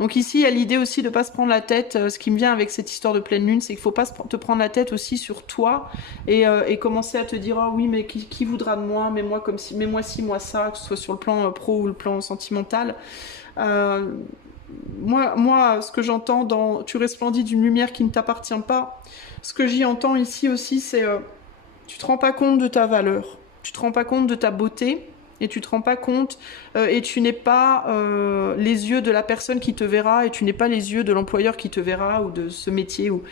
Donc ici, il y a l'idée aussi de ne pas se prendre la tête. Ce qui me vient avec cette histoire de pleine lune, c'est qu'il ne faut pas te prendre la tête aussi sur toi et commencer à te dire « Oh oui, mais qui voudra de moi? Mais moi comme si, mais moi ci, moi ça », que ce soit sur le plan pro ou le plan sentimental. Moi, ce que j'entends dans « Tu resplendis d'une lumière qui ne t'appartient pas », ce que j'y entends ici aussi, c'est tu te rends pas compte de ta valeur, tu te rends pas compte de ta beauté, et tu te rends pas compte, et tu n'es pas les yeux de la personne qui te verra, et tu n'es pas les yeux de l'employeur qui te verra, ou de ce métier, ou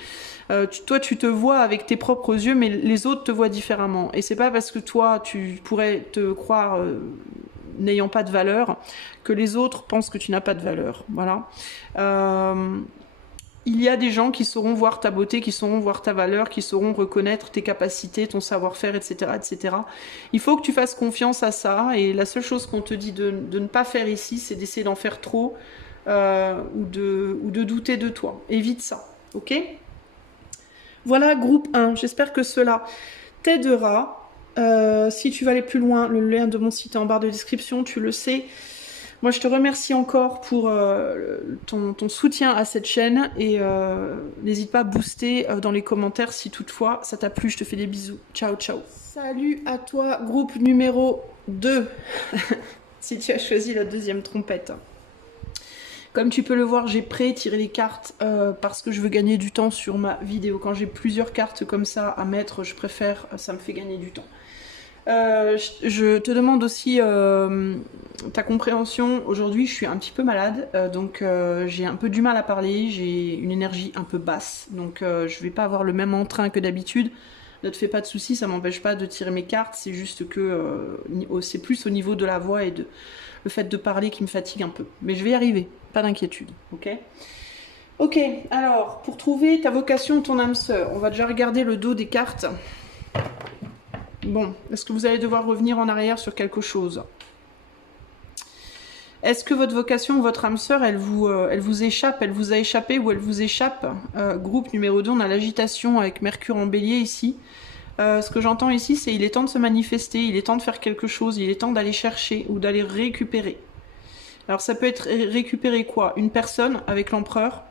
toi tu te vois avec tes propres yeux, mais les autres te voient différemment, et c'est pas parce que toi tu pourrais te croire n'ayant pas de valeur, que les autres pensent que tu n'as pas de valeur, voilà. Il y a des gens qui sauront voir ta beauté, qui sauront voir ta valeur, qui sauront reconnaître tes capacités, ton savoir-faire, etc., etc. Il faut que tu fasses confiance à ça, et la seule chose qu'on te dit de ne pas faire ici, c'est d'essayer d'en faire trop, ou de douter de toi. Évite ça, ok? Voilà, groupe 1. J'espère que cela t'aidera. Si tu veux aller plus loin, le lien de mon site est en barre de description, tu le sais. Moi, je te remercie encore pour ton soutien à cette chaîne, et n'hésite pas à booster dans les commentaires si toutefois ça t'a plu. Je te fais des bisous. Ciao, ciao. Salut à toi, groupe numéro 2, si tu as choisi la deuxième trompette. Comme tu peux le voir, j'ai pré-tiré les cartes parce que je veux gagner du temps sur ma vidéo. Quand j'ai plusieurs cartes comme ça à mettre, je préfère, ça me fait gagner du temps. Je te demande aussi ta compréhension. Aujourd'hui je suis un petit peu malade, donc j'ai un peu du mal à parler, j'ai une énergie un peu basse, donc je vais pas avoir le même entrain que d'habitude. Ne te fais pas de soucis, ça m'empêche pas de tirer mes cartes, c'est juste que c'est plus au niveau de la voix et le fait de parler qui me fatigue un peu, mais je vais y arriver, pas d'inquiétude, ok? Ok, alors pour trouver ta vocation, ton âme sœur, on va déjà regarder le dos des cartes. Bon, est-ce que vous allez devoir revenir en arrière sur quelque chose? Est-ce que votre vocation, votre âme sœur, elle vous échappe, elle vous a échappé ou elle vous échappe? Groupe numéro 2, on a l'agitation avec Mercure en bélier ici. Ce que j'entends ici, c'est il est temps de se manifester, il est temps de faire quelque chose, il est temps d'aller chercher ou d'aller récupérer. Alors ça peut être récupérer quoi? Une personne avec l'empereur,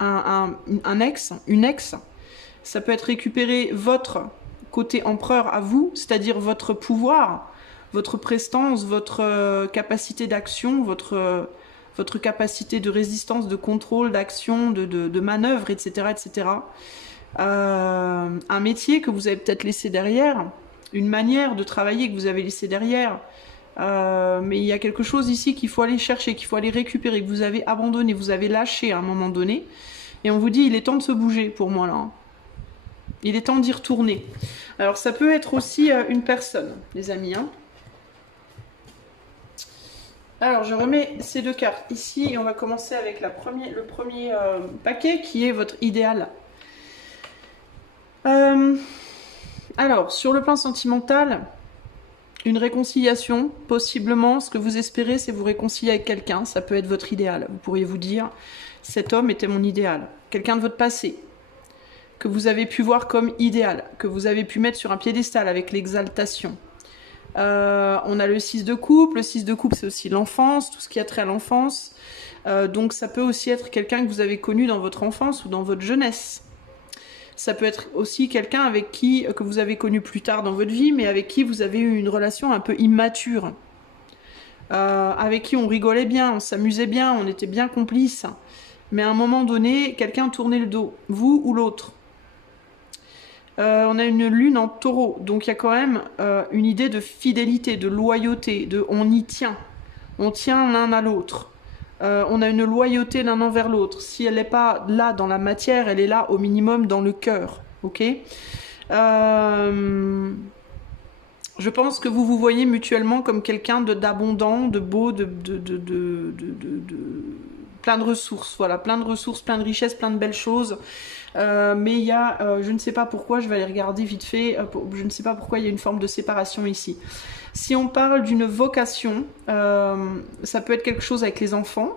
un ex, une ex. Ça peut être récupérer votre côté empereur à vous, c'est-à-dire votre pouvoir, votre prestance, votre capacité d'action, votre votre capacité de résistance, de contrôle, d'action, de manœuvre, etc. etc. Un métier que vous avez peut-être laissé derrière, une manière de travailler que vous avez laissé derrière. Mais il y a quelque chose ici qu'il faut aller chercher, qu'il faut aller récupérer, que vous avez abandonné, vous avez lâché à un moment donné. Et on vous dit, il est temps de se bouger pour moi là. Il est temps d'y retourner. Alors ça peut être aussi une personne, les amis. Hein. Alors je remets ces deux cartes ici et on va commencer avec le premier paquet qui est votre idéal. Alors sur le plan sentimental, une réconciliation, possiblement, ce que vous espérez, c'est vous réconcilier avec quelqu'un, ça peut être votre idéal. Vous pourriez vous dire, cet homme était mon idéal. Quelqu'un de votre passé, que vous avez pu voir comme idéal, que vous avez pu mettre sur un piédestal avec l'exaltation. On a le 6 de coupe, le 6 de coupe c'est aussi l'enfance, tout ce qui a trait à l'enfance. Donc ça peut aussi être quelqu'un que vous avez connu dans votre enfance ou dans votre jeunesse. Ça peut être aussi quelqu'un avec qui, que vous avez connu plus tard dans votre vie, mais avec qui vous avez eu une relation un peu immature. Avec qui on rigolait bien, on s'amusait bien, on était bien complices. Mais à un moment donné, quelqu'un tournait le dos, vous ou l'autre. On a une lune en taureau, donc il y a quand même une idée de fidélité, de loyauté, de on y tient. On tient l'un à l'autre. On a une loyauté l'un envers l'autre. Si elle n'est pas là dans la matière, elle est là au minimum dans le cœur. Ok. Je pense que vous vous voyez mutuellement comme quelqu'un d'abondant, de beau, plein de ressources. Voilà, plein de ressources, plein de richesses, plein de belles choses. Mais il y a, je ne sais pas pourquoi, je vais aller regarder vite fait, je ne sais pas pourquoi il y a une forme de séparation ici. Si on parle d'une vocation, ça peut être quelque chose avec les enfants,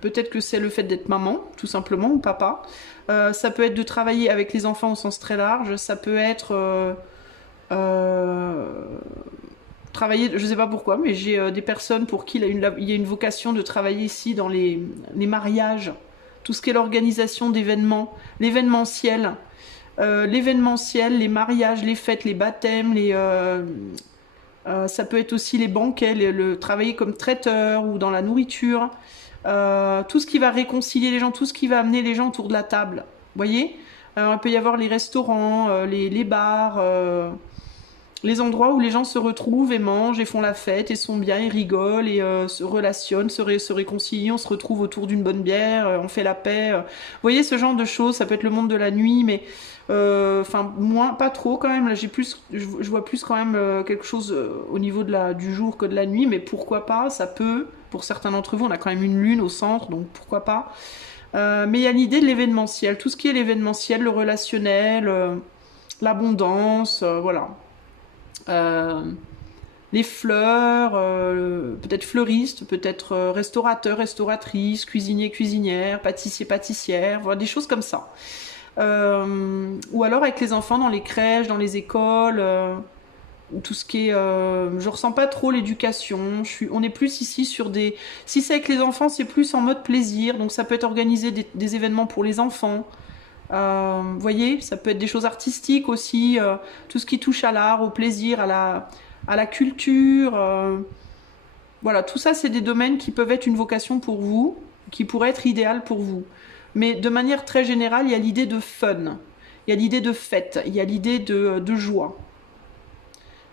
peut-être que c'est le fait d'être maman, tout simplement, ou papa. Ça peut être de travailler avec les enfants au sens très large, ça peut être travailler, je ne sais pas pourquoi, mais j'ai des personnes pour qui il y a une vocation de travailler ici dans les mariages, tout ce qui est l'organisation d'événements, l'événementiel, les mariages, les fêtes, les baptêmes, ça peut être aussi les banquets, le travailler comme traiteur ou dans la nourriture, tout ce qui va réconcilier les gens, tout ce qui va amener les gens autour de la table. Vous voyez, il peut y avoir les restaurants, les bars, les endroits où les gens se retrouvent et mangent et font la fête et sont bien et rigolent et se relationnent, se réconcilient, on se retrouve autour d'une bonne bière, on fait la paix. Vous voyez ce genre de choses, ça peut être le monde de la nuit, mais enfin moins, pas trop quand même. Là, je vois plus quand même quelque chose au niveau du jour que de la nuit, mais pourquoi pas, ça peut, pour certains d'entre vous, on a quand même une lune au centre, donc pourquoi pas. Mais il y a l'idée de l'événementiel, tout ce qui est l'événementiel, le relationnel, l'abondance, voilà. Les fleurs, peut-être fleuristes, peut-être restaurateurs, restauratrices, cuisiniers, cuisinières, pâtissiers, pâtissières, voilà, des choses comme ça. Ou alors avec les enfants dans les crèches, dans les écoles, tout ce qui est... je ressens pas trop l'éducation, on est plus ici sur des... Si c'est avec les enfants, c'est plus en mode plaisir, donc ça peut être organiser des événements pour les enfants. Vous voyez, ça peut être des choses artistiques aussi, tout ce qui touche à l'art, au plaisir, à la culture. Voilà, tout ça, c'est des domaines qui peuvent être une vocation pour vous, qui pourraient être idéales pour vous. Mais de manière très générale, il y a l'idée de fun, il y a l'idée de fête, il y a l'idée de joie.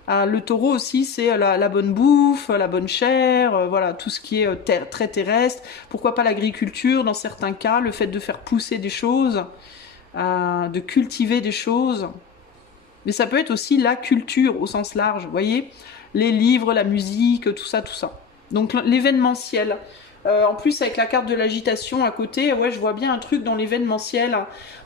Le taureau aussi, c'est la bonne bouffe, la bonne chair, voilà, tout ce qui est très terrestre. Pourquoi pas l'agriculture dans certains cas, le fait de faire pousser des choses, de cultiver des choses. Mais ça peut être aussi la culture au sens large, vous voyez, les livres, la musique, tout ça, tout ça. Donc l'événementiel. En plus avec la carte de l'agitation à côté, ouais, je vois bien un truc dans l'événementiel,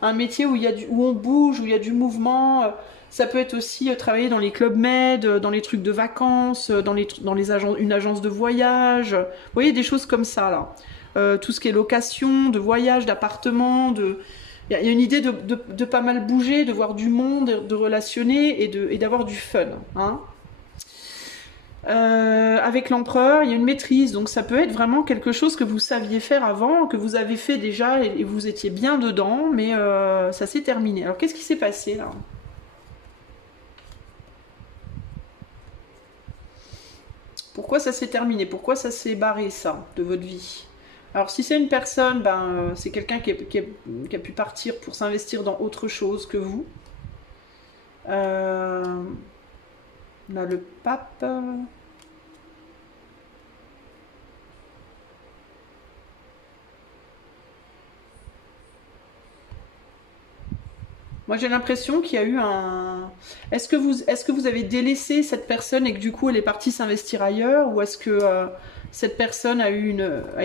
un métier où on bouge, où il y a du mouvement. Ça peut être aussi travailler dans les clubs med, dans les trucs de vacances, dans une agence de voyage. Vous voyez, des choses comme ça là. Tout ce qui est location, de voyage, d'appartement, il y a une idée de pas mal bouger, de voir du monde, de relationner et d'avoir du fun. Hein. Avec l'empereur, il y a une maîtrise, donc ça peut être vraiment quelque chose que vous saviez faire avant, que vous avez fait déjà et vous étiez bien dedans, mais ça s'est terminé. Alors qu'est-ce qui s'est passé là ? Pourquoi ça s'est terminé? Pourquoi ça s'est barré ça de votre vie? Alors si c'est une personne, c'est quelqu'un qui a pu partir pour s'investir dans autre chose que vous. On a le pape. Moi, j'ai l'impression qu'il y a eu un... Est-ce que vous avez délaissé cette personne et que du coup, elle est partie s'investir ailleurs? Ou est-ce que cette personne a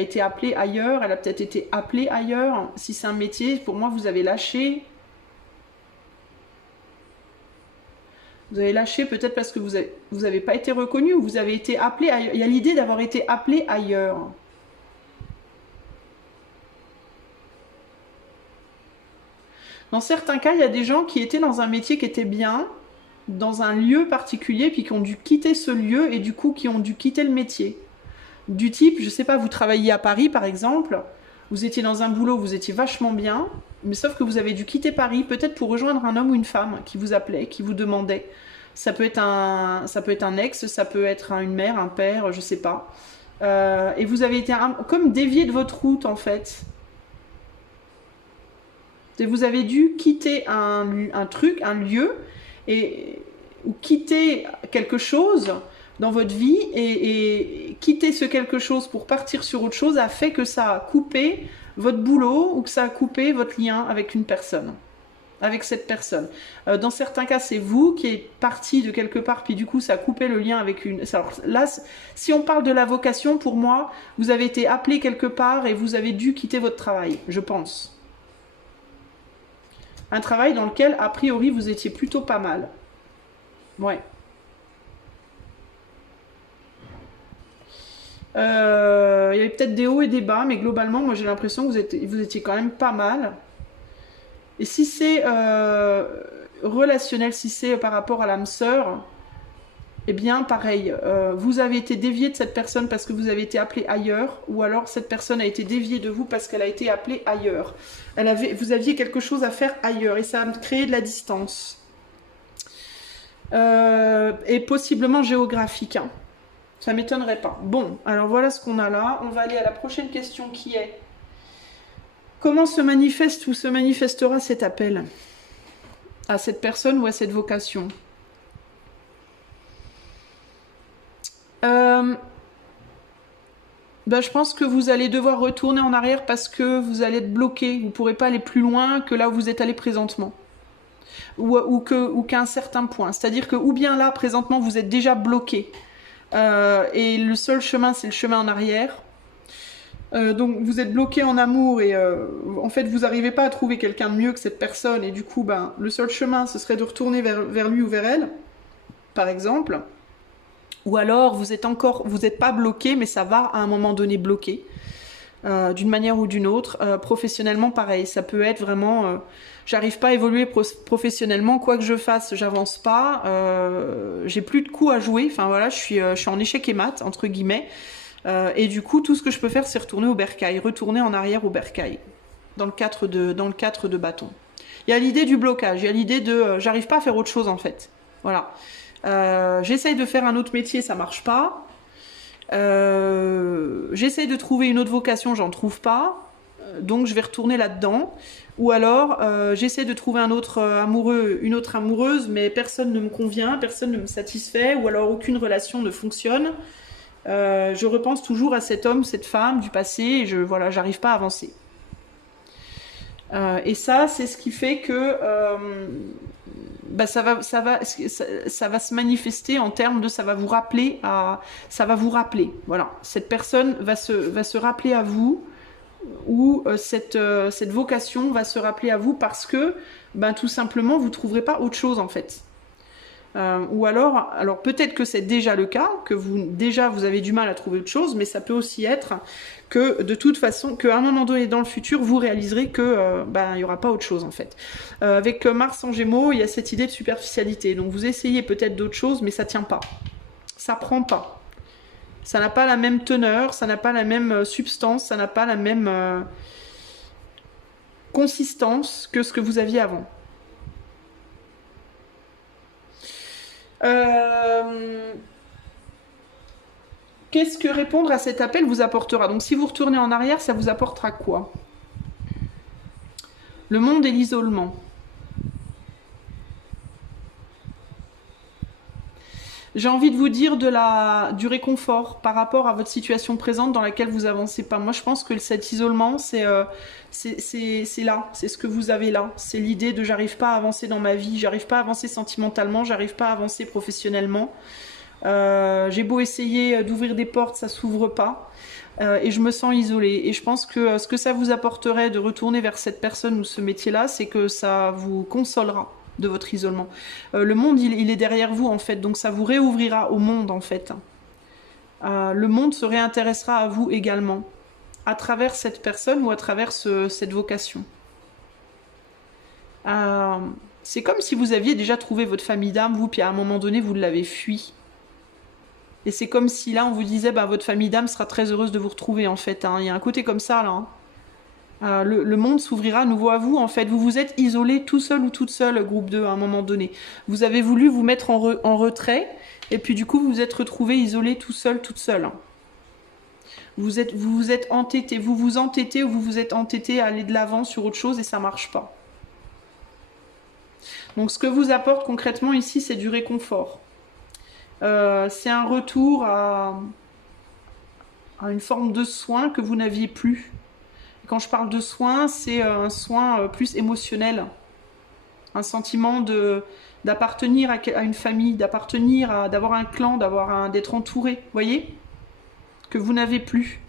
été appelée ailleurs? Elle a peut-être été appelée ailleurs. Si c'est un métier, pour moi, vous avez lâché. Vous avez lâché peut-être parce que vous avez pas été reconnu ou vous avez été appelé ailleurs. Il y a l'idée d'avoir été appelé ailleurs. Dans certains cas, il y a des gens qui étaient dans un métier qui était bien, dans un lieu particulier, puis qui ont dû quitter ce lieu et du coup qui ont dû quitter le métier. Du type, je sais pas, vous travailliez à Paris par exemple, vous étiez dans un boulot, vous étiez vachement bien, mais sauf que vous avez dû quitter Paris, peut-être pour rejoindre un homme ou une femme qui vous appelait, qui vous demandait. Ça peut être un ex, ça peut être une mère, un père, je sais pas. Et vous avez été comme dévié de votre route en fait. Et vous avez dû quitter un truc, un lieu, ou quitter quelque chose dans votre vie, et quitter ce quelque chose pour partir sur autre chose a fait que ça a coupé votre boulot ou que ça a coupé votre lien avec une personne, avec cette personne. Dans certains cas, c'est vous qui êtes parti de quelque part, puis du coup, ça a coupé le lien avec une... Alors là, si on parle de la vocation, pour moi, vous avez été appelé quelque part et vous avez dû quitter votre travail, je pense. Un travail dans lequel, a priori, vous étiez plutôt pas mal. Ouais. Il y avait peut-être des hauts et des bas, mais globalement, moi j'ai l'impression que vous étiez quand même pas mal. Et si c'est relationnel, si c'est par rapport à l'âme sœur, eh bien pareil, vous avez été dévié de cette personne parce que vous avez été appelé ailleurs, ou alors cette personne a été déviée de vous parce qu'elle a été appelée ailleurs. Vous aviez quelque chose à faire ailleurs et ça a créé de la distance. Et possiblement géographique. Hein. Ça m'étonnerait pas. Bon, alors voilà ce qu'on a là. On va aller à la prochaine question qui est: comment se manifeste ou se manifestera cet appel à cette personne ou à cette vocation? Je pense que vous allez devoir retourner en arrière parce que vous allez être bloqué. Vous ne pourrez pas aller plus loin que là où vous êtes allé présentement. Ou qu'à un certain point. C'est-à-dire que ou bien là, présentement, vous êtes déjà bloqué. Et le seul chemin, c'est le chemin en arrière. Donc vous êtes bloqué en amour et en fait vous n'arrivez pas à trouver quelqu'un de mieux que cette personne. Et du coup, le seul chemin, ce serait de retourner vers lui ou vers elle, par exemple. Ou alors vous n'êtes pas bloqué, mais ça va à un moment donné bloquer, d'une manière ou d'une autre. Professionnellement, pareil, ça peut être vraiment, j'arrive pas à évoluer professionnellement, quoi que je fasse, j'avance pas, j'ai plus de coups à jouer. Enfin voilà, je suis en échec et mat entre guillemets, et du coup tout ce que je peux faire, c'est retourner au bercail, retourner en arrière au bercail, dans le 4 de bâton. Il y a l'idée du blocage, il y a l'idée de, j'arrive pas à faire autre chose en fait. Voilà. J'essaye de faire un autre métier, ça marche pas. J'essaye de trouver une autre vocation, j'en trouve pas. Donc je vais retourner là-dedans. Ou alors j'essaie de trouver un autre amoureux, une autre amoureuse, mais personne ne me convient, personne ne me satisfait, ou alors aucune relation ne fonctionne. Je repense toujours à cet homme, cette femme du passé, et j'arrive pas à avancer. Et ça, c'est ce qui fait que ça va se manifester en termes de ça va vous rappeler. Voilà, cette personne va se rappeler à vous, ou cette vocation va se rappeler à vous parce que tout simplement vous trouverez pas autre chose en fait. Ou alors peut-être que c'est déjà le cas, que vous avez du mal à trouver autre chose, mais ça peut aussi être que de toute façon, qu'à un moment donné dans le futur, vous réaliserez que il n'y aura pas autre chose en fait. Avec Mars en Gémeaux, il y a cette idée de superficialité. Donc vous essayez peut-être d'autres choses, mais ça tient pas. Ça prend pas. Ça n'a pas la même teneur, ça n'a pas la même substance, ça n'a pas la même consistance que ce que vous aviez avant. Qu'est-ce que répondre à cet appel vous apportera? Donc si vous retournez en arrière, ça vous apportera quoi? Le monde et l'isolement. J'ai envie de vous dire du réconfort par rapport à votre situation présente dans laquelle vous avancez pas. Moi, je pense que cet isolement, c'est là, c'est ce que vous avez là. C'est l'idée de j'arrive pas à avancer dans ma vie, j'arrive pas à avancer sentimentalement, j'arrive pas à avancer professionnellement. J'ai beau essayer d'ouvrir des portes, ça s'ouvre pas. Et je me sens isolée. Et je pense que ce que ça vous apporterait de retourner vers cette personne ou ce métier-là, c'est que ça vous consolera de votre isolement. Le monde, il est derrière vous, en fait, donc ça vous réouvrira au monde, en fait. Le monde se réintéressera à vous également, à travers cette personne ou à travers cette vocation. C'est comme si vous aviez déjà trouvé votre famille d'âme, vous, puis à un moment donné, vous l'avez fui. Et c'est comme si là, on vous disait, bah, votre famille d'âme sera très heureuse de vous retrouver, en fait. Il y a un côté comme ça, là. Le monde s'ouvrira à nouveau à vous, en fait. Vous vous êtes isolé tout seul ou toute seule, groupe 2, à un moment donné. Vous avez voulu vous mettre en retrait, et puis du coup, vous vous êtes retrouvé isolé tout seul, toute seule. Vous vous êtes entêté, vous vous entêtez ou vous vous êtes entêté à aller de l'avant sur autre chose et ça marche pas. Donc ce que vous apporte concrètement ici, c'est du réconfort. C'est un retour à une forme de soin que vous n'aviez plus. Quand je parle de soin, c'est un soin plus émotionnel. Un sentiment d'appartenir à une famille, d'avoir un clan, d'être entouré, vous voyez? Que vous n'avez plus.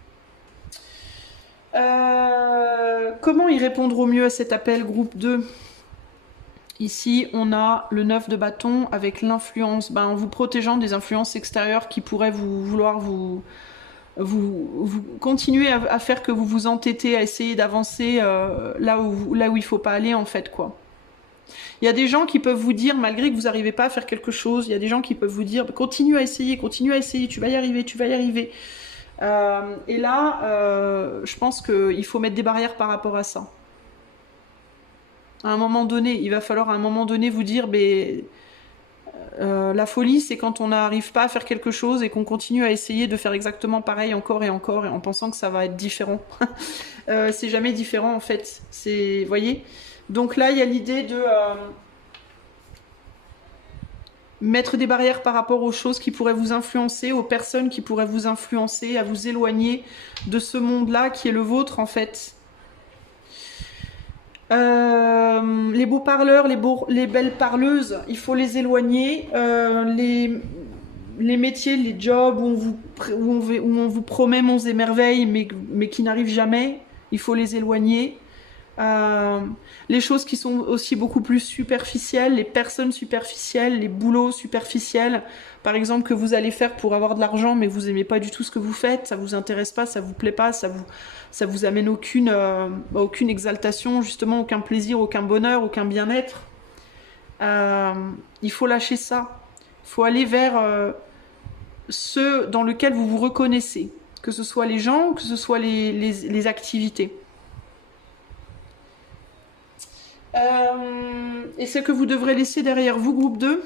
Comment y répondre au mieux à cet appel groupe 2? Ici, on a le 9 de bâton avec l'influence, en vous protégeant des influences extérieures qui pourraient vouloir vous continuez à faire que vous vous entêtez à essayer d'avancer là où il faut pas aller, en fait, quoi. Il y a des gens qui peuvent vous dire, malgré que vous n'arrivez pas à faire quelque chose, il y a des gens qui peuvent vous dire, continue à essayer, tu vas y arriver, tu vas y arriver. Et là, je pense qu'il faut mettre des barrières par rapport à ça. À un moment donné, il va falloir à un moment donné vous dire, la folie, c'est quand on n'arrive pas à faire quelque chose et qu'on continue à essayer de faire exactement pareil encore et encore, et en pensant que ça va être différent. C'est jamais différent, en fait. Vous voyez? Donc là, il y a l'idée de mettre des barrières par rapport aux choses qui pourraient vous influencer, aux personnes qui pourraient vous influencer, à vous éloigner de ce monde-là qui est le vôtre, en fait. Les beaux parleurs, les belles parleuses, il faut les éloigner. Les métiers, les jobs où on vous promet monts et merveilles, mais qui n'arrivent jamais, il faut les éloigner. Les choses qui sont aussi beaucoup plus superficielles, les personnes superficielles, les boulots superficiels, par exemple, que vous allez faire pour avoir de l'argent, mais vous aimez pas du tout ce que vous faites, ça vous intéresse pas, ça vous plaît pas, ça vous amène aucune exaltation, justement, aucun plaisir, aucun bonheur, aucun bien-être. Il faut lâcher ça. Il faut aller vers ceux dans lesquels vous vous reconnaissez, que ce soit les gens ou que ce soit les activités. Et ce que vous devrez laisser derrière vous, groupe 2,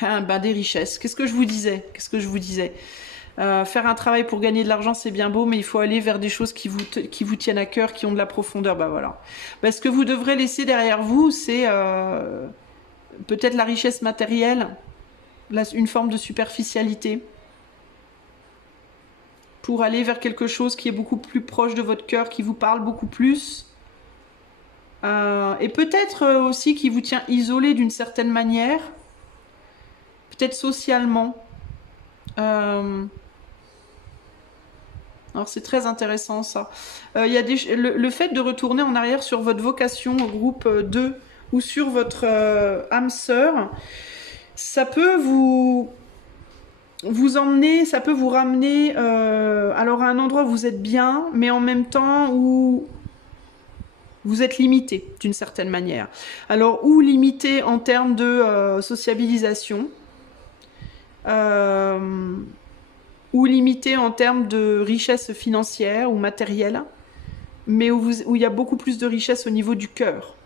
des richesses. Qu'est-ce que je vous disais? Faire un travail pour gagner de l'argent, c'est bien beau, mais il faut aller vers des choses qui vous tiennent à cœur, qui ont de la profondeur. Voilà. Ce que vous devrez laisser derrière vous, c'est peut-être la richesse matérielle, une forme de superficialité, pour aller vers quelque chose qui est beaucoup plus proche de votre cœur, qui vous parle beaucoup plus. Et peut-être aussi qui vous tient isolé d'une certaine manière, peut-être socialement. Alors c'est très intéressant ça. Y a le fait de retourner en arrière sur votre vocation au groupe 2 ou sur votre âme sœur, ça peut vous emmener, ça peut vous ramener alors à un endroit où vous êtes bien, mais en même temps où vous êtes limité d'une certaine manière. Alors, ou limité en termes de sociabilisation, ou limité en termes de richesse financière ou matérielle, mais où il y a beaucoup plus de richesse au niveau du cœur,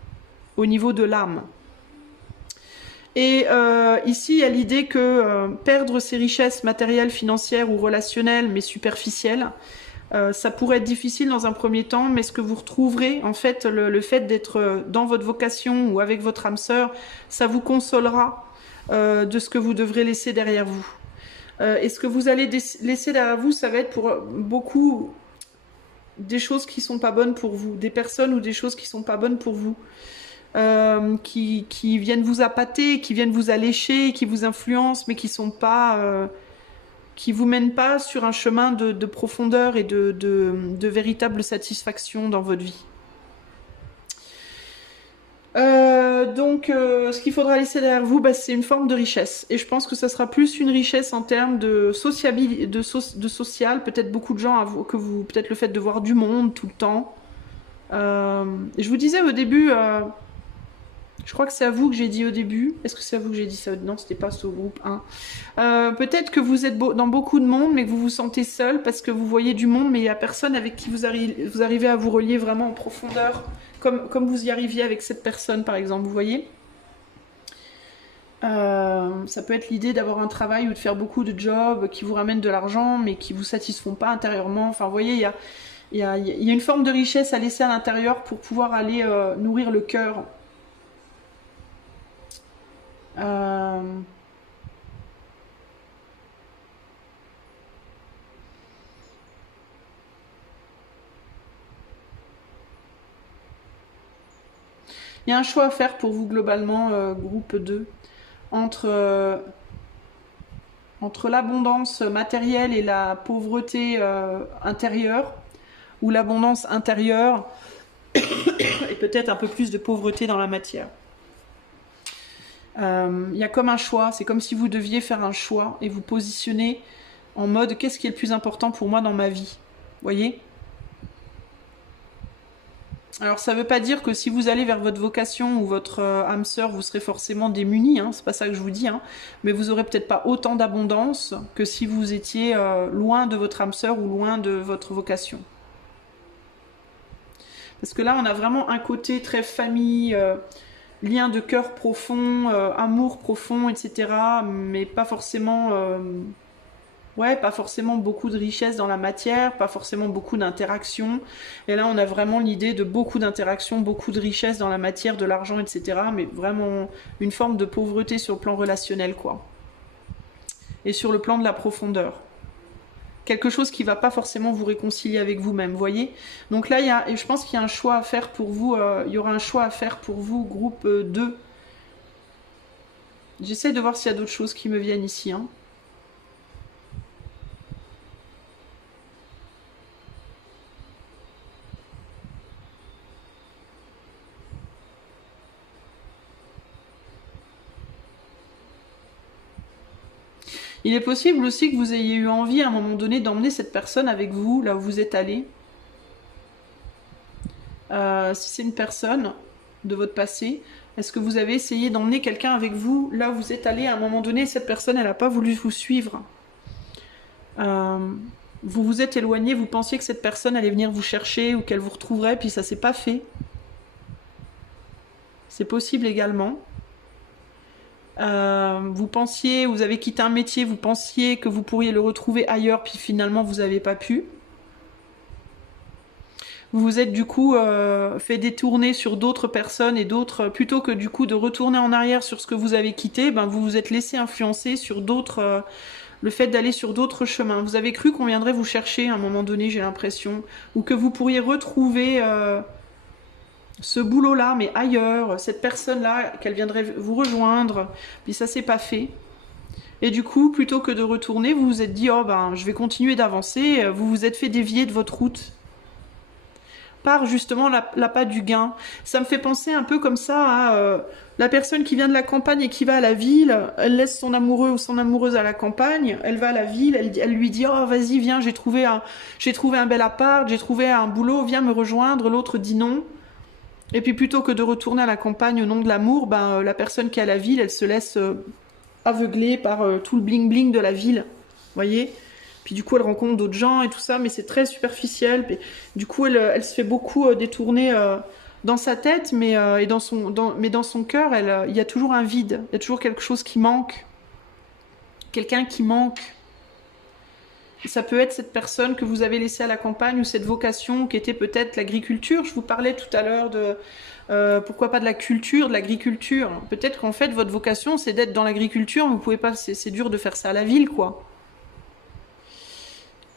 au niveau de l'âme. Et ici, il y a l'idée que perdre ses richesses matérielles, financières ou relationnelles, mais superficielles, ça pourrait être difficile dans un premier temps, mais ce que vous retrouverez, en fait, le fait d'être dans votre vocation ou avec votre âme sœur, ça vous consolera de ce que vous devrez laisser derrière vous. Et ce que vous allez laisser derrière vous, ça va être pour beaucoup des choses qui sont pas bonnes pour vous, des personnes ou des choses qui sont pas bonnes pour vous, qui viennent vous appâter, qui viennent vous allécher, qui vous influencent, mais qui sont pas, qui vous mènent pas sur un chemin de profondeur et de véritable satisfaction dans votre vie. Donc, ce qu'il faudra laisser derrière vous, bah, c'est une forme de richesse. Et je pense que ça sera plus une richesse en termes de sociabilité, de social. Peut-être beaucoup de gens, peut-être le fait de voir du monde tout le temps. Je vous disais au début, je crois que c'est à vous que j'ai dit au début. Est-ce que c'est à vous que j'ai dit ça? Non, c'était pas au groupe 1. Peut-être que vous êtes dans beaucoup de monde, mais que vous vous sentez seul parce que vous voyez du monde, mais il n'y a personne avec qui vous arrivez à vous relier vraiment en profondeur, comme vous y arriviez avec cette personne, par exemple, vous voyez. Ça peut être l'idée d'avoir un travail ou de faire beaucoup de jobs qui vous ramènent de l'argent, mais qui vous satisfont pas intérieurement. Enfin, vous voyez, il y a une forme de richesse à laisser à l'intérieur pour pouvoir aller nourrir le cœur. Il y a un choix à faire pour vous globalement, groupe 2, entre l'abondance matérielle et la pauvreté intérieure, ou l'abondance intérieure et peut-être un peu plus de pauvreté dans la matière. Il y a comme un choix, c'est comme si vous deviez faire un choix et vous positionner en mode qu'est-ce qui est le plus important pour moi dans ma vie, voyez? Alors ça veut pas dire que si vous allez vers votre vocation ou votre âme sœur, vous serez forcément démuni, hein, c'est pas ça que je vous dis, hein, mais vous aurez peut-être pas autant d'abondance que si vous étiez loin de votre âme sœur ou loin de votre vocation. Parce que là on a vraiment un côté très famille, lien de cœur profond, amour profond, etc. Mais pas forcément... pas forcément beaucoup de richesse dans la matière, pas forcément beaucoup d'interactions. Et là, on a vraiment l'idée de beaucoup d'interactions, beaucoup de richesse dans la matière, de l'argent, etc. Mais vraiment une forme de pauvreté sur le plan relationnel, quoi. Et sur le plan de la profondeur. Quelque chose qui ne va pas forcément vous réconcilier avec vous-même, vous voyez. Donc là, je pense qu'il y a un choix à faire pour vous. Il y aura un choix à faire pour vous, groupe 2. J'essaie de voir s'il y a d'autres choses qui me viennent ici, hein. Il est possible aussi que vous ayez eu envie à un moment donné d'emmener cette personne avec vous, là où vous êtes allé. Si c'est une personne de votre passé, est-ce que vous avez essayé d'emmener quelqu'un avec vous, là où vous êtes allé à un moment donné, cette personne, elle n'a pas voulu vous suivre. Vous vous êtes éloigné, vous pensiez que cette personne allait venir vous chercher ou qu'elle vous retrouverait, puis ça s'est pas fait. C'est possible également. Vous avez quitté un métier, vous pensiez que vous pourriez le retrouver ailleurs, puis finalement vous n'avez pas pu. Vous vous êtes du coup fait détourner sur d'autres personnes et d'autres, plutôt que du coup de retourner en arrière sur ce que vous avez quitté, ben vous vous êtes laissé influencer sur d'autres, le fait d'aller sur d'autres chemins. Vous avez cru qu'on viendrait vous chercher à un moment donné, j'ai l'impression, ou que vous pourriez retrouver ce boulot-là, mais ailleurs, cette personne-là, qu'elle viendrait vous rejoindre, puis ça s'est pas fait. Et du coup, plutôt que de retourner, vous vous êtes dit, oh ben, je vais continuer d'avancer, vous vous êtes fait dévier de votre route. Par justement l'appât du gain. Ça me fait penser un peu comme ça à la personne qui vient de la campagne et qui va à la ville, elle laisse son amoureux ou son amoureuse à la campagne, elle va à la ville, elle lui dit, oh vas-y, viens, j'ai trouvé un bel appart, j'ai trouvé un boulot, viens me rejoindre, l'autre dit non. Et puis plutôt que de retourner à la campagne au nom de l'amour, ben, la personne qui est à la ville, elle se laisse aveugler par tout le bling-bling de la ville. Vous voyez? Puis du coup, elle rencontre d'autres gens et tout ça, mais c'est très superficiel. Puis, du coup, elle se fait beaucoup détourner dans sa tête, et mais dans son cœur, il y a toujours un vide, il y a toujours quelque chose qui manque, quelqu'un qui manque. Ça peut être cette personne que vous avez laissée à la campagne ou cette vocation qui était peut-être l'agriculture. Je vous parlais tout à l'heure de pourquoi pas de la culture, de l'agriculture. Peut-être qu'en fait votre vocation c'est d'être dans l'agriculture, mais vous pouvez pas, c'est dur de faire ça à la ville, quoi.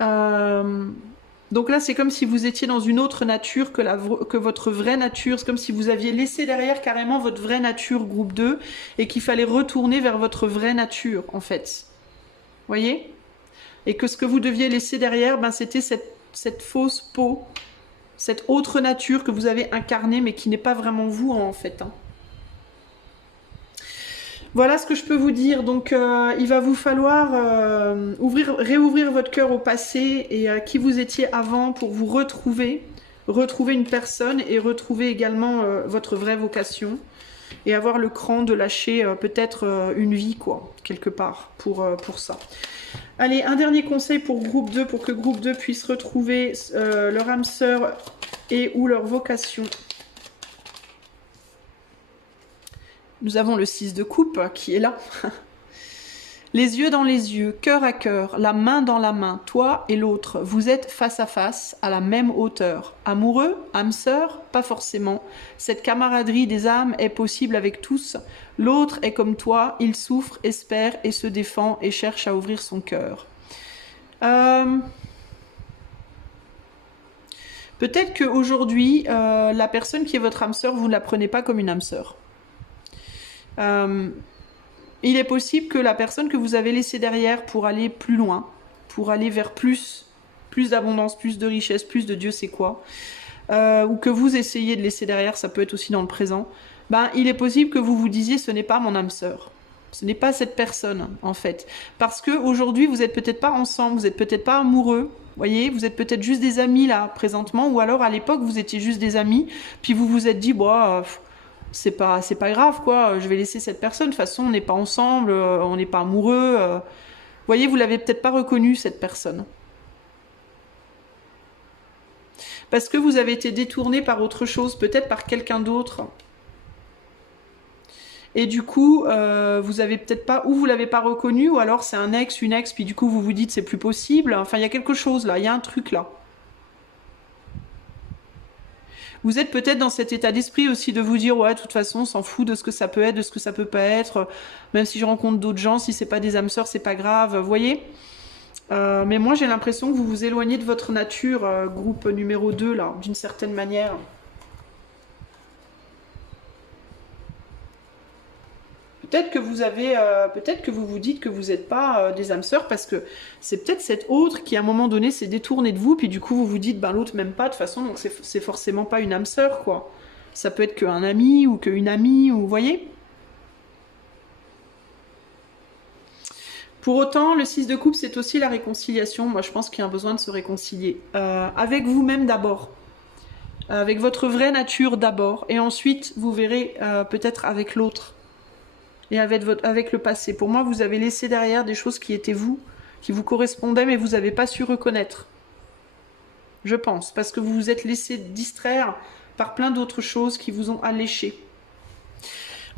Donc là c'est comme si vous étiez dans une autre nature que votre vraie nature. C'est comme si vous aviez laissé derrière carrément votre vraie nature groupe 2 et qu'il fallait retourner vers votre vraie nature en fait. Voyez ? Et que ce que vous deviez laisser derrière, ben, c'était cette fausse peau, cette autre nature que vous avez incarnée, mais qui n'est pas vraiment vous en fait. Hein. Voilà ce que je peux vous dire. Donc, il va vous falloir réouvrir votre cœur au passé et à qui vous étiez avant pour vous retrouver une personne et retrouver également votre vraie vocation et avoir le cran de lâcher peut-être une vie, quoi, quelque part, pour ça. Allez, un dernier conseil pour groupe 2, pour que groupe 2 puisse retrouver leur âme sœur et ou leur vocation. Nous avons le 6 de coupe qui est là. Les yeux dans les yeux, cœur à cœur, la main dans la main, toi et l'autre, vous êtes face à face, à la même hauteur. Amoureux, âme sœur, pas forcément. Cette camaraderie des âmes est possible avec tous. L'autre est comme toi, il souffre, espère et se défend et cherche à ouvrir son cœur. Peut-être qu'aujourd'hui, la personne qui est votre âme sœur, vous ne la prenez pas comme une âme sœur. Il est possible que la personne que vous avez laissée derrière pour aller plus loin, pour aller vers plus d'abondance, plus de richesse, plus de Dieu sait quoi, ou que vous essayez de laisser derrière, ça peut être aussi dans le présent, ben, il est possible que vous vous disiez ce n'est pas mon âme sœur. Ce n'est pas cette personne, en fait. Parce que aujourd'hui vous n'êtes peut-être pas ensemble, vous n'êtes peut-être pas amoureux, voyez, vous êtes peut-être juste des amis là, présentement, ou alors à l'époque vous étiez juste des amis, puis vous vous êtes dit, bon, c'est pas grave quoi, je vais laisser cette personne, de toute façon on n'est pas ensemble, on n'est pas amoureux. Voyez, vous l'avez peut-être pas reconnue cette personne. Parce que vous avez été détourné par autre chose, peut-être par quelqu'un d'autre. Et du coup, vous avez peut-être pas, ou vous l'avez pas reconnu, ou alors c'est un ex, une ex, puis du coup vous vous dites c'est plus possible. Enfin, il y a quelque chose là, il y a un truc là. Vous êtes peut-être dans cet état d'esprit aussi de vous dire ouais, de toute façon, on s'en fout de ce que ça peut être, de ce que ça peut pas être. Même si je rencontre d'autres gens, si c'est pas des âmes sœurs, c'est pas grave. Vous voyez. Mais moi, j'ai l'impression que vous vous éloignez de votre nature, groupe numéro 2, là, d'une certaine manière. Peut-être que vous vous dites que vous n'êtes pas des âmes sœurs parce que c'est peut-être cette autre qui à un moment donné s'est détournée de vous, puis du coup vous vous dites ben l'autre même pas de toute façon, donc c'est forcément pas une âme sœur quoi. Ça peut être qu'un ami ou qu'une amie, ou vous voyez. Pour autant, le 6 de coupe c'est aussi la réconciliation. Moi je pense qu'il y a un besoin de se réconcilier avec vous-même d'abord, avec votre vraie nature d'abord, et ensuite vous verrez peut-être avec l'autre. Et avec le passé. Pour moi, vous avez laissé derrière des choses qui étaient vous, qui vous correspondaient, mais vous n'avez pas su reconnaître. Je pense, parce que vous vous êtes laissé distraire par plein d'autres choses qui vous ont alléché.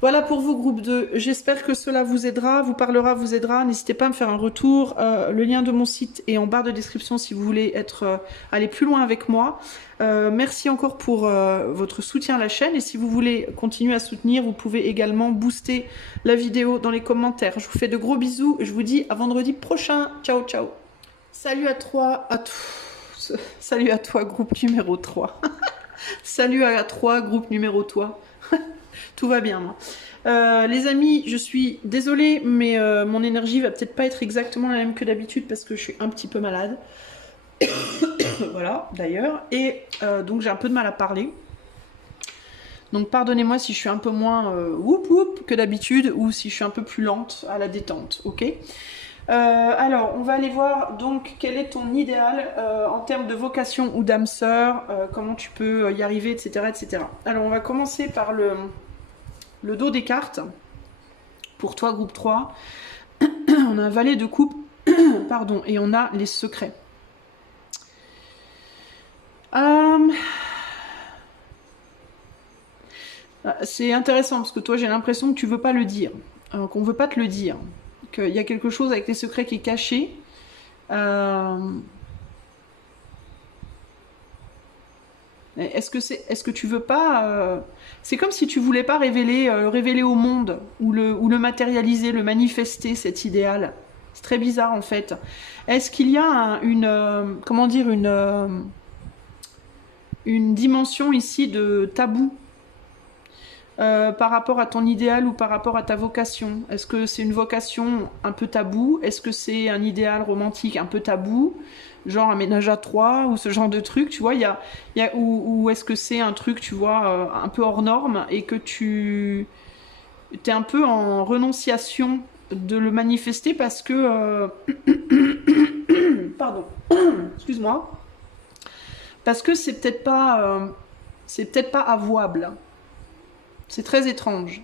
Voilà pour vous, groupe 2. J'espère que cela vous aidera, vous parlera, vous aidera. N'hésitez pas à me faire un retour. Le lien de mon site est en barre de description si vous voulez aller plus loin avec moi. Merci encore pour votre soutien à la chaîne. Et si vous voulez continuer à soutenir, vous pouvez également booster la vidéo dans les commentaires. Je vous fais de gros bisous. Je vous dis à vendredi prochain. Ciao, ciao. Salut à toi, salut à toi, groupe numéro 3. Salut à 3, groupe numéro 3. Tout va bien, moi. Les amis, je suis désolée, mais mon énergie va peut-être pas être exactement la même que d'habitude parce que je suis un petit peu malade. Voilà, d'ailleurs. Et donc j'ai un peu de mal à parler. Donc pardonnez-moi si je suis un peu moins whoop whoop que d'habitude ou si je suis un peu plus lente à la détente, ok? Alors, on va aller voir donc quel est ton idéal en termes de vocation ou d'âme sœur, comment tu peux y arriver, etc., etc. Alors, on va commencer par le dos des cartes. Pour toi, groupe 3, on a un valet de coupe, pardon, et on a les secrets. C'est intéressant parce que toi, j'ai l'impression que tu veux pas le dire, qu'on veut pas te le dire, qu'il y a quelque chose avec tes secrets qui est caché. Euh, est-ce que tu veux pas c'est comme si tu voulais pas révéler au monde ou le matérialiser, le manifester cet idéal. C'est très bizarre en fait. Est-ce qu'il y a comment dire une dimension ici de tabou par rapport à ton idéal ou par rapport à ta vocation? Est-ce que c'est une vocation un peu tabou? Est-ce que c'est un idéal romantique un peu tabou? Genre un ménage à trois ou ce genre de truc, tu vois, ou est-ce que c'est un truc, tu vois, un peu hors norme et que tu es un peu en renonciation de le manifester parce que... Pardon, excuse-moi. Parce que c'est peut-être pas avouable. C'est très étrange.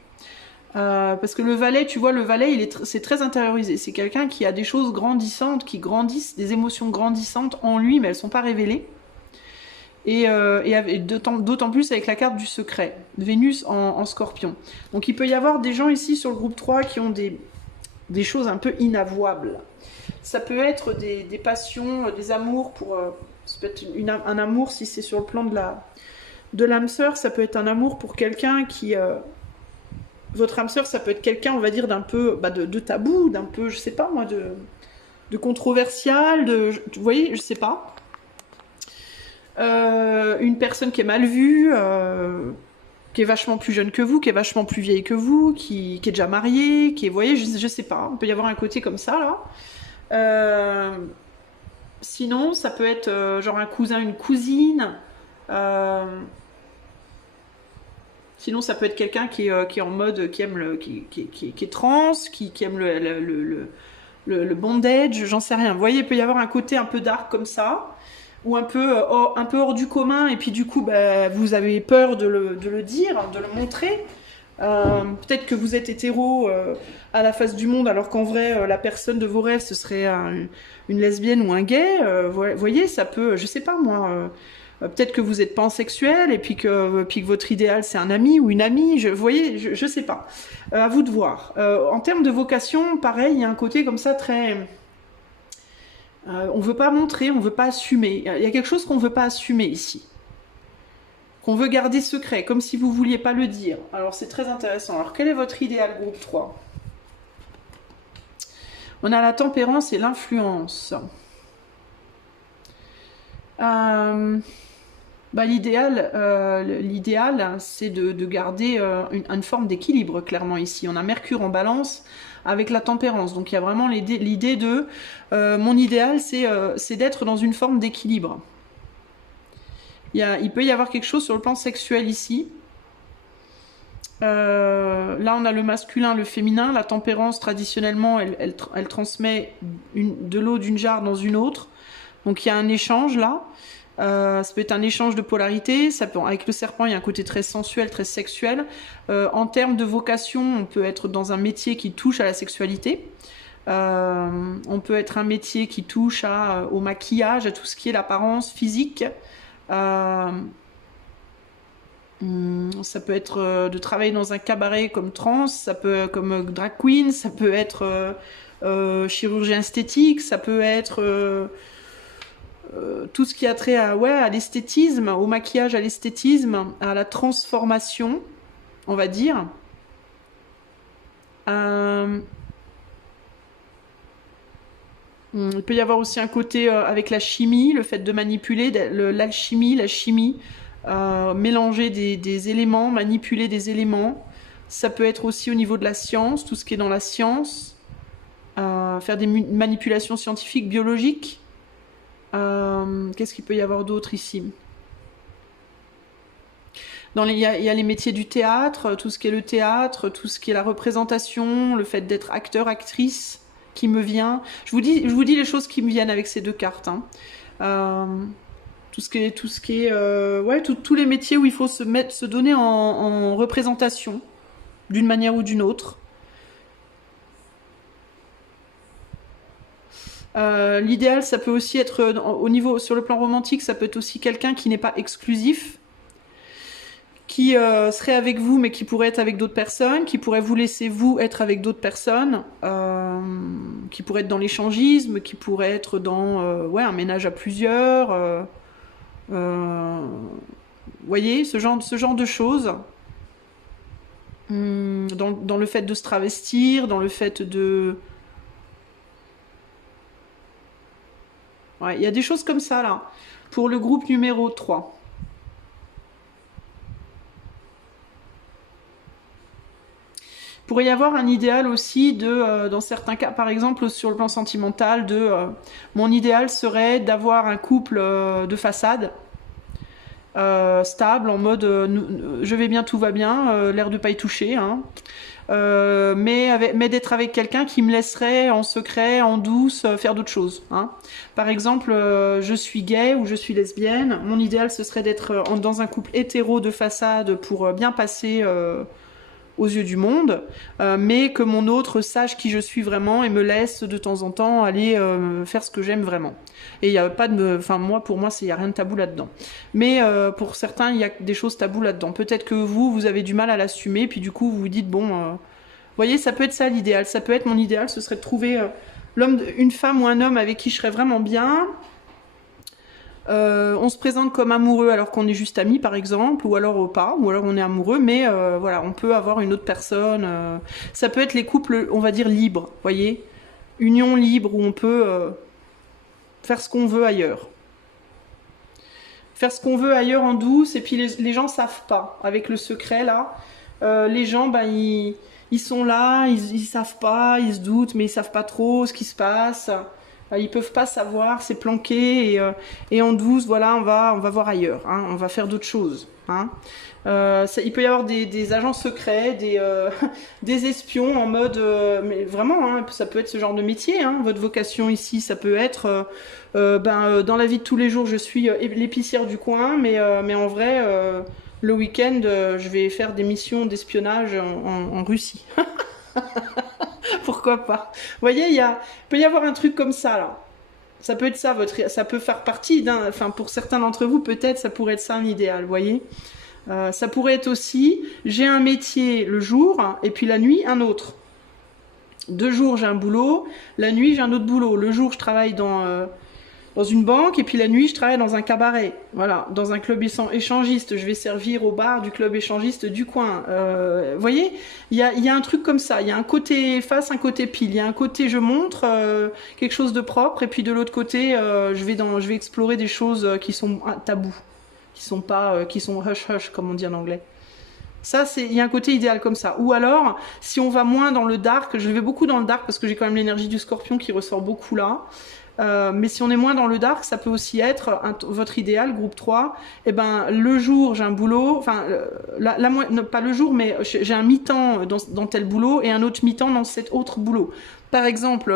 Parce que le valet, tu vois, le valet, c'est très intériorisé. C'est quelqu'un qui a des choses grandissantes, qui grandissent, des émotions grandissantes en lui, mais elles ne sont pas révélées. Et d'autant plus avec la carte du secret, Vénus en scorpion. Donc il peut y avoir des gens ici sur le groupe 3 qui ont des choses un peu inavouables. Ça peut être des passions, des amours ça peut être un amour si c'est sur le plan de l'âme sœur, ça peut être un amour pour quelqu'un qui... votre âme sœur, ça peut être quelqu'un, on va dire, d'un peu de tabou, d'un peu, je sais pas moi, de controversial, vous voyez, je sais pas. Une personne qui est mal vue, qui est vachement plus jeune que vous, qui est vachement plus vieille que vous, qui est déjà mariée, vous voyez, je sais pas, il peut y avoir un côté comme ça, là. Sinon, ça peut être genre un cousin, une cousine. Sinon, ça peut être quelqu'un qui est en mode, qui aime qui est trans, qui aime le bondage, j'en sais rien. Vous voyez, il peut y avoir un côté un peu dark comme ça, ou un peu hors du commun, et puis du coup, vous avez peur de le dire, de le montrer. Peut-être que vous êtes hétéro à la face du monde, alors qu'en vrai, la personne de vos rêves, ce serait une lesbienne ou un gay. Vous voyez, ça peut, je sais pas moi... peut-être que vous n'êtes pansexuel et puis que votre idéal c'est un ami ou une amie, vous voyez, je sais pas. À vous de voir. En termes de vocation, pareil, il y a un côté comme ça très... on veut pas montrer, on veut pas assumer. Il y a quelque chose qu'on veut pas assumer ici. Qu'on veut garder secret, comme si vous vouliez pas le dire. Alors c'est très intéressant. Alors quel est votre idéal groupe 3? On a la tempérance et l'influence. L'idéal, c'est de garder une forme d'équilibre, clairement, ici. On a Mercure en balance avec la tempérance. Donc, il y a vraiment l'idée de... mon idéal, c'est d'être dans une forme d'équilibre. Il peut y avoir quelque chose sur le plan sexuel, ici. Là, on a le masculin, le féminin. La tempérance, traditionnellement, elle transmet de l'eau d'une jarre dans une autre. Donc, il y a un échange, là. Ça peut être un échange de polarité, avec le serpent il y a un côté très sensuel, très sexuel. En termes de vocation, on peut être dans un métier qui touche à la sexualité. On peut être un métier qui touche au maquillage, à tout ce qui est l'apparence physique. Ça peut être de travailler dans un cabaret comme trans, comme drag queen, ça peut être chirurgien esthétique, ça peut être... tout ce qui a trait à l'esthétisme, au maquillage, à l'esthétisme, à la transformation, on va dire. Il peut y avoir aussi un côté avec la chimie, le fait de manipuler, l'alchimie, la chimie, mélanger des éléments, manipuler des éléments. Ça peut être aussi au niveau de la science, tout ce qui est dans la science, faire des manipulations scientifiques, biologiques. Qu'est-ce qu'il peut y avoir d'autre ici? Il y a les métiers du théâtre, tout ce qui est le théâtre, tout ce qui est la représentation, le fait d'être acteur, actrice, qui me vient. Je vous dis les choses qui me viennent avec ces deux cartes. Tout ce qui est tous les métiers où il faut se donner en représentation, d'une manière ou d'une autre. L'idéal, ça peut aussi être sur le plan romantique, ça peut être aussi quelqu'un qui n'est pas exclusif, qui serait avec vous, mais qui pourrait être avec d'autres personnes, qui pourrait vous laisser vous être avec d'autres personnes, qui pourrait être dans l'échangisme, qui pourrait être dans ouais, un ménage à plusieurs. Voyez, ce genre de choses. Dans le fait de se travestir, dans le fait de... Ouais, il y a des choses comme ça, là, pour le groupe numéro 3. Il pourrait y avoir un idéal aussi de, dans certains cas, par exemple, sur le plan sentimental, mon idéal serait d'avoir un couple de façade, stable, en mode je vais bien, tout va bien, l'air de pas y toucher, hein. Mais d'être avec quelqu'un qui me laisserait en secret, en douce, faire d'autres choses, hein. Par exemple, je suis gay ou je suis lesbienne, mon idéal ce serait d'être dans un couple hétéro de façade pour bien passer aux yeux du monde, mais que mon autre sache qui je suis vraiment et me laisse de temps en temps aller faire ce que j'aime vraiment. Et il n'y a pas de... Enfin, pour moi, il n'y a rien de tabou là-dedans. Mais pour certains, il y a des choses tabous là-dedans. Peut-être que vous avez du mal à l'assumer, puis du coup, vous vous dites, bon... Vous voyez, ça peut être ça l'idéal. Ça peut être mon idéal, ce serait de trouver une femme ou un homme avec qui je serais vraiment bien. On se présente comme amoureux alors qu'on est juste amis par exemple, ou alors pas, ou alors on est amoureux, mais voilà, on peut avoir une autre personne. Ça peut être les couples, on va dire, libres, voyez, union libre où on peut faire ce qu'on veut ailleurs. Faire ce qu'on veut ailleurs en douce, et puis les gens savent pas, avec le secret là. Les gens, ben, ils sont là, ils savent pas, ils se doutent, mais ils savent pas trop ce qui se passe. Ils peuvent pas savoir, c'est planqué, et en douce, voilà, on va voir ailleurs, hein, on va faire d'autres choses, hein. Il peut y avoir des agents secrets, des espions en mode, mais vraiment, hein, ça peut être ce genre de métier, hein. Votre vocation ici, ça peut être, dans la vie de tous les jours, je suis l'épicière du coin, mais en vrai, le week-end, je vais faire des missions d'espionnage en Russie. Pourquoi pas? Vous voyez, peut y avoir un truc comme ça, là. Ça peut être ça, ça peut faire partie d'un... Enfin, pour certains d'entre vous, peut-être, ça pourrait être ça un idéal, vous voyez. Ça pourrait être aussi, j'ai un métier le jour, et puis la nuit, un autre. 2 jours, j'ai un boulot, la nuit, j'ai un autre boulot. Le jour, je travaille dans une banque, et puis la nuit, je travaille dans un cabaret. Voilà, dans un club échangiste. Je vais servir au bar du club échangiste du coin. Vous voyez, il y a un truc comme ça. Il y a un côté face, un côté pile. Il y a un côté, je montre quelque chose de propre, et puis de l'autre côté, je vais explorer des choses qui sont tabous, qui sont hush-hush, comme on dit en anglais. Ça, il y a un côté idéal comme ça. Ou alors, si on va moins dans le dark, je vais beaucoup dans le dark parce que j'ai quand même l'énergie du scorpion qui ressort beaucoup là. Mais si on est moins dans le dark, ça peut aussi être votre idéal, groupe 3. Eh ben, le jour, j'ai un boulot, enfin, pas le jour, mais j'ai un mi-temps dans tel boulot et un autre mi-temps dans cet autre boulot. Par exemple,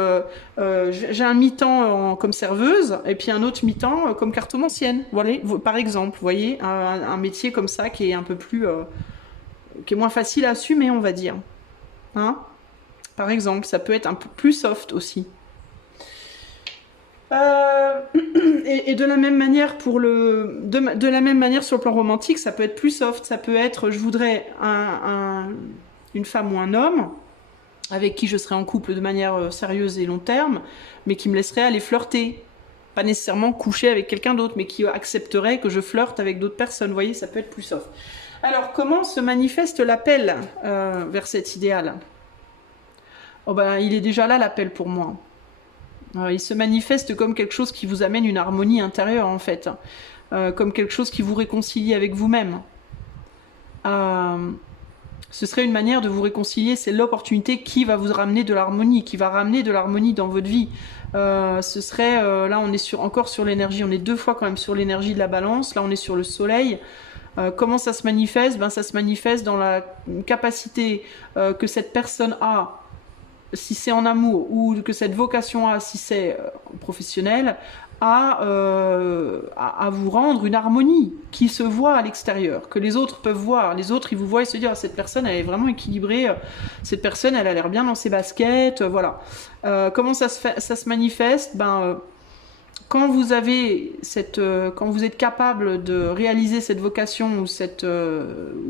j'ai un mi-temps comme serveuse et puis un autre mi-temps comme cartomancienne. Voilà, par exemple, vous voyez, un métier comme ça qui est un peu plus... qui est moins facile à assumer, on va dire. Hein? Par exemple, ça peut être un peu plus soft aussi. Et de la même manière de la même manière sur le plan romantique, ça peut être plus soft, ça peut être je voudrais une femme ou un homme avec qui je serais en couple de manière sérieuse et long terme, mais qui me laisserait aller flirter, pas nécessairement coucher avec quelqu'un d'autre, mais qui accepterait que je flirte avec d'autres personnes. Vous voyez, ça peut être plus soft. Alors comment se manifeste l'appel vers cet idéal? Oh ben, il est déjà là l'appel pour moi. Il se manifeste comme quelque chose qui vous amène une harmonie intérieure en fait, comme quelque chose qui vous réconcilie avec vous-même. Ce serait une manière de vous réconcilier, c'est l'opportunité qui va vous ramener de l'harmonie, qui va ramener de l'harmonie dans votre vie. Ce serait, là on est encore sur l'énergie, on est 2 fois quand même sur l'énergie de la balance, là on est sur le soleil. Comment ça se manifeste? Ben, ça se manifeste dans la capacité que cette personne a, si c'est en amour, ou que cette vocation a, si c'est professionnel, à vous rendre une harmonie qui se voit à l'extérieur, que les autres peuvent voir. Les autres, ils vous voient et se disent, cette personne, elle est vraiment équilibrée, cette personne, elle a l'air bien dans ses baskets, voilà. Comment ça se manifeste? Ben, quand vous avez quand vous êtes capable de réaliser cette vocation ou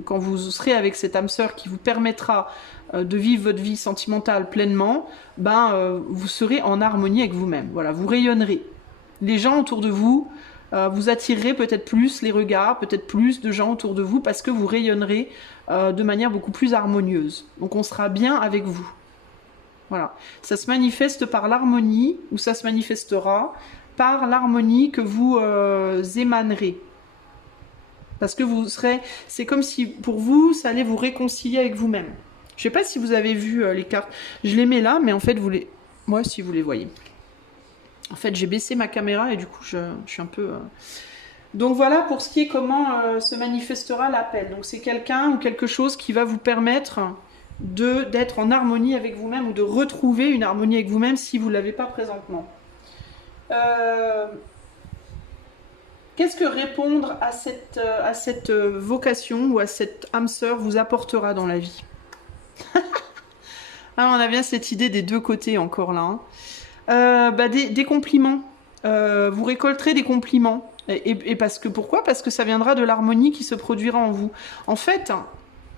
quand vous serez avec cette âme sœur qui vous permettra de vivre votre vie sentimentale pleinement, vous serez en harmonie avec vous-même. Voilà, vous rayonnerez. Les gens autour de vous, vous attirerez peut-être plus les regards, peut-être plus de gens autour de vous parce que vous rayonnerez de manière beaucoup plus harmonieuse. Donc on sera bien avec vous. Voilà. Ça se manifeste par l'harmonie, ou ça se manifestera par l'harmonie que vous émanerez. Parce que c'est comme si pour vous, ça allait vous réconcilier avec vous-même. Je ne sais pas si vous avez vu les cartes. Je les mets là, mais en fait, moi, si vous les voyez. En fait, j'ai baissé ma caméra et du coup, je suis un peu... Donc voilà pour ce qui est comment se manifestera l'appel. Donc c'est quelqu'un ou quelque chose qui va vous permettre d'être en harmonie avec vous-même ou de retrouver une harmonie avec vous-même si vous ne l'avez pas présentement. Qu'est-ce que répondre à cette vocation ou à cette âme sœur vous apportera dans la vie? On a bien cette idée des deux côtés encore là. Des compliments. Vous récolterez des compliments. Et pourquoi? Parce que ça viendra de l'harmonie qui se produira en vous. En fait,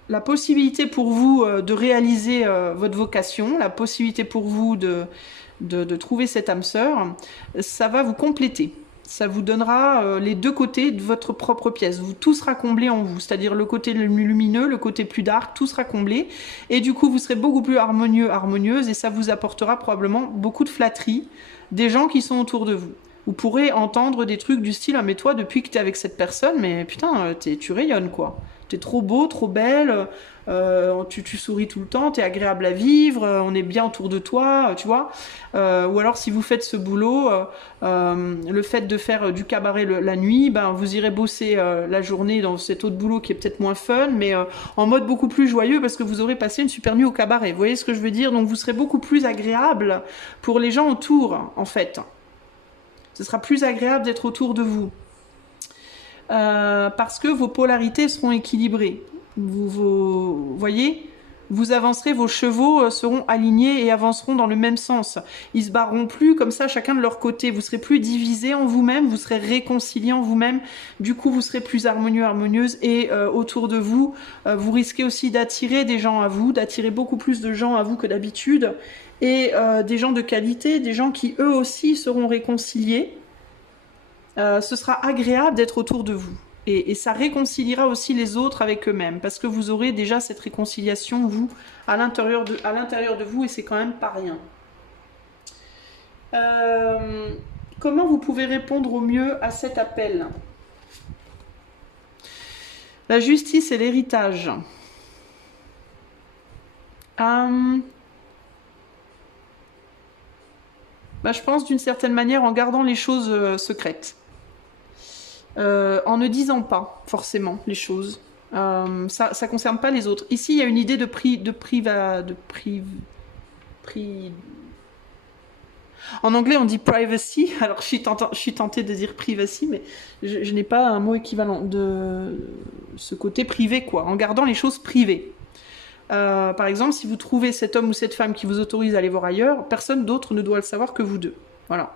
la possibilité pour vous de réaliser votre vocation, la possibilité pour vous de trouver cette âme sœur, ça va vous compléter. Ça vous donnera les deux côtés de votre propre pièce. Tout sera comblé en vous, c'est-à-dire le côté lumineux, le côté plus dark, tout sera comblé. Et du coup, vous serez beaucoup plus harmonieuse, et ça vous apportera probablement beaucoup de flatterie des gens qui sont autour de vous. Vous pourrez entendre des trucs du style « Ah mais toi, depuis que t'es avec cette personne, mais putain, tu rayonnes quoi. T'es trop beau, trop belle, tu souris tout le temps, t'es agréable à vivre, on est bien autour de toi, tu vois. » Ou alors si vous faites ce boulot, le fait de faire du cabaret la nuit, vous irez bosser la journée dans cet autre boulot qui est peut-être moins fun, mais en mode beaucoup plus joyeux parce que vous aurez passé une super nuit au cabaret. Vous voyez ce que je veux dire? Donc vous serez beaucoup plus agréable pour les gens autour, en fait. Ce sera plus agréable d'être autour de vous. Parce que vos polarités seront équilibrées. Vous voyez, vous avancerez, vos chevaux seront alignés et avanceront dans le même sens. Ils se barreront plus comme ça, chacun de leur côté. Vous serez plus divisés en vous-même, vous serez réconciliés en vous-même. Du coup, vous serez plus harmonieuse et autour de vous, vous risquez aussi d'attirer des gens à vous, d'attirer beaucoup plus de gens à vous que d'habitude. Et des gens de qualité, des gens qui eux aussi seront réconciliés. Ce sera agréable d'être autour de vous. Et ça réconciliera aussi les autres avec eux-mêmes, parce que vous aurez déjà cette réconciliation, vous, à l'intérieur de vous, et c'est quand même pas rien. Comment vous pouvez répondre au mieux à cet appel? La justice et l'héritage. Je pense d'une certaine manière en gardant les choses secrètes. En ne disant pas forcément les choses. Ça ne concerne pas les autres. Ici, il y a une idée En anglais, on dit privacy. Alors, je suis tentée de dire privacy, mais je n'ai pas un mot équivalent de ce côté privé, quoi. En gardant les choses privées. Par exemple, si vous trouvez cet homme ou cette femme qui vous autorise à aller voir ailleurs, personne d'autre ne doit le savoir que vous deux. Voilà.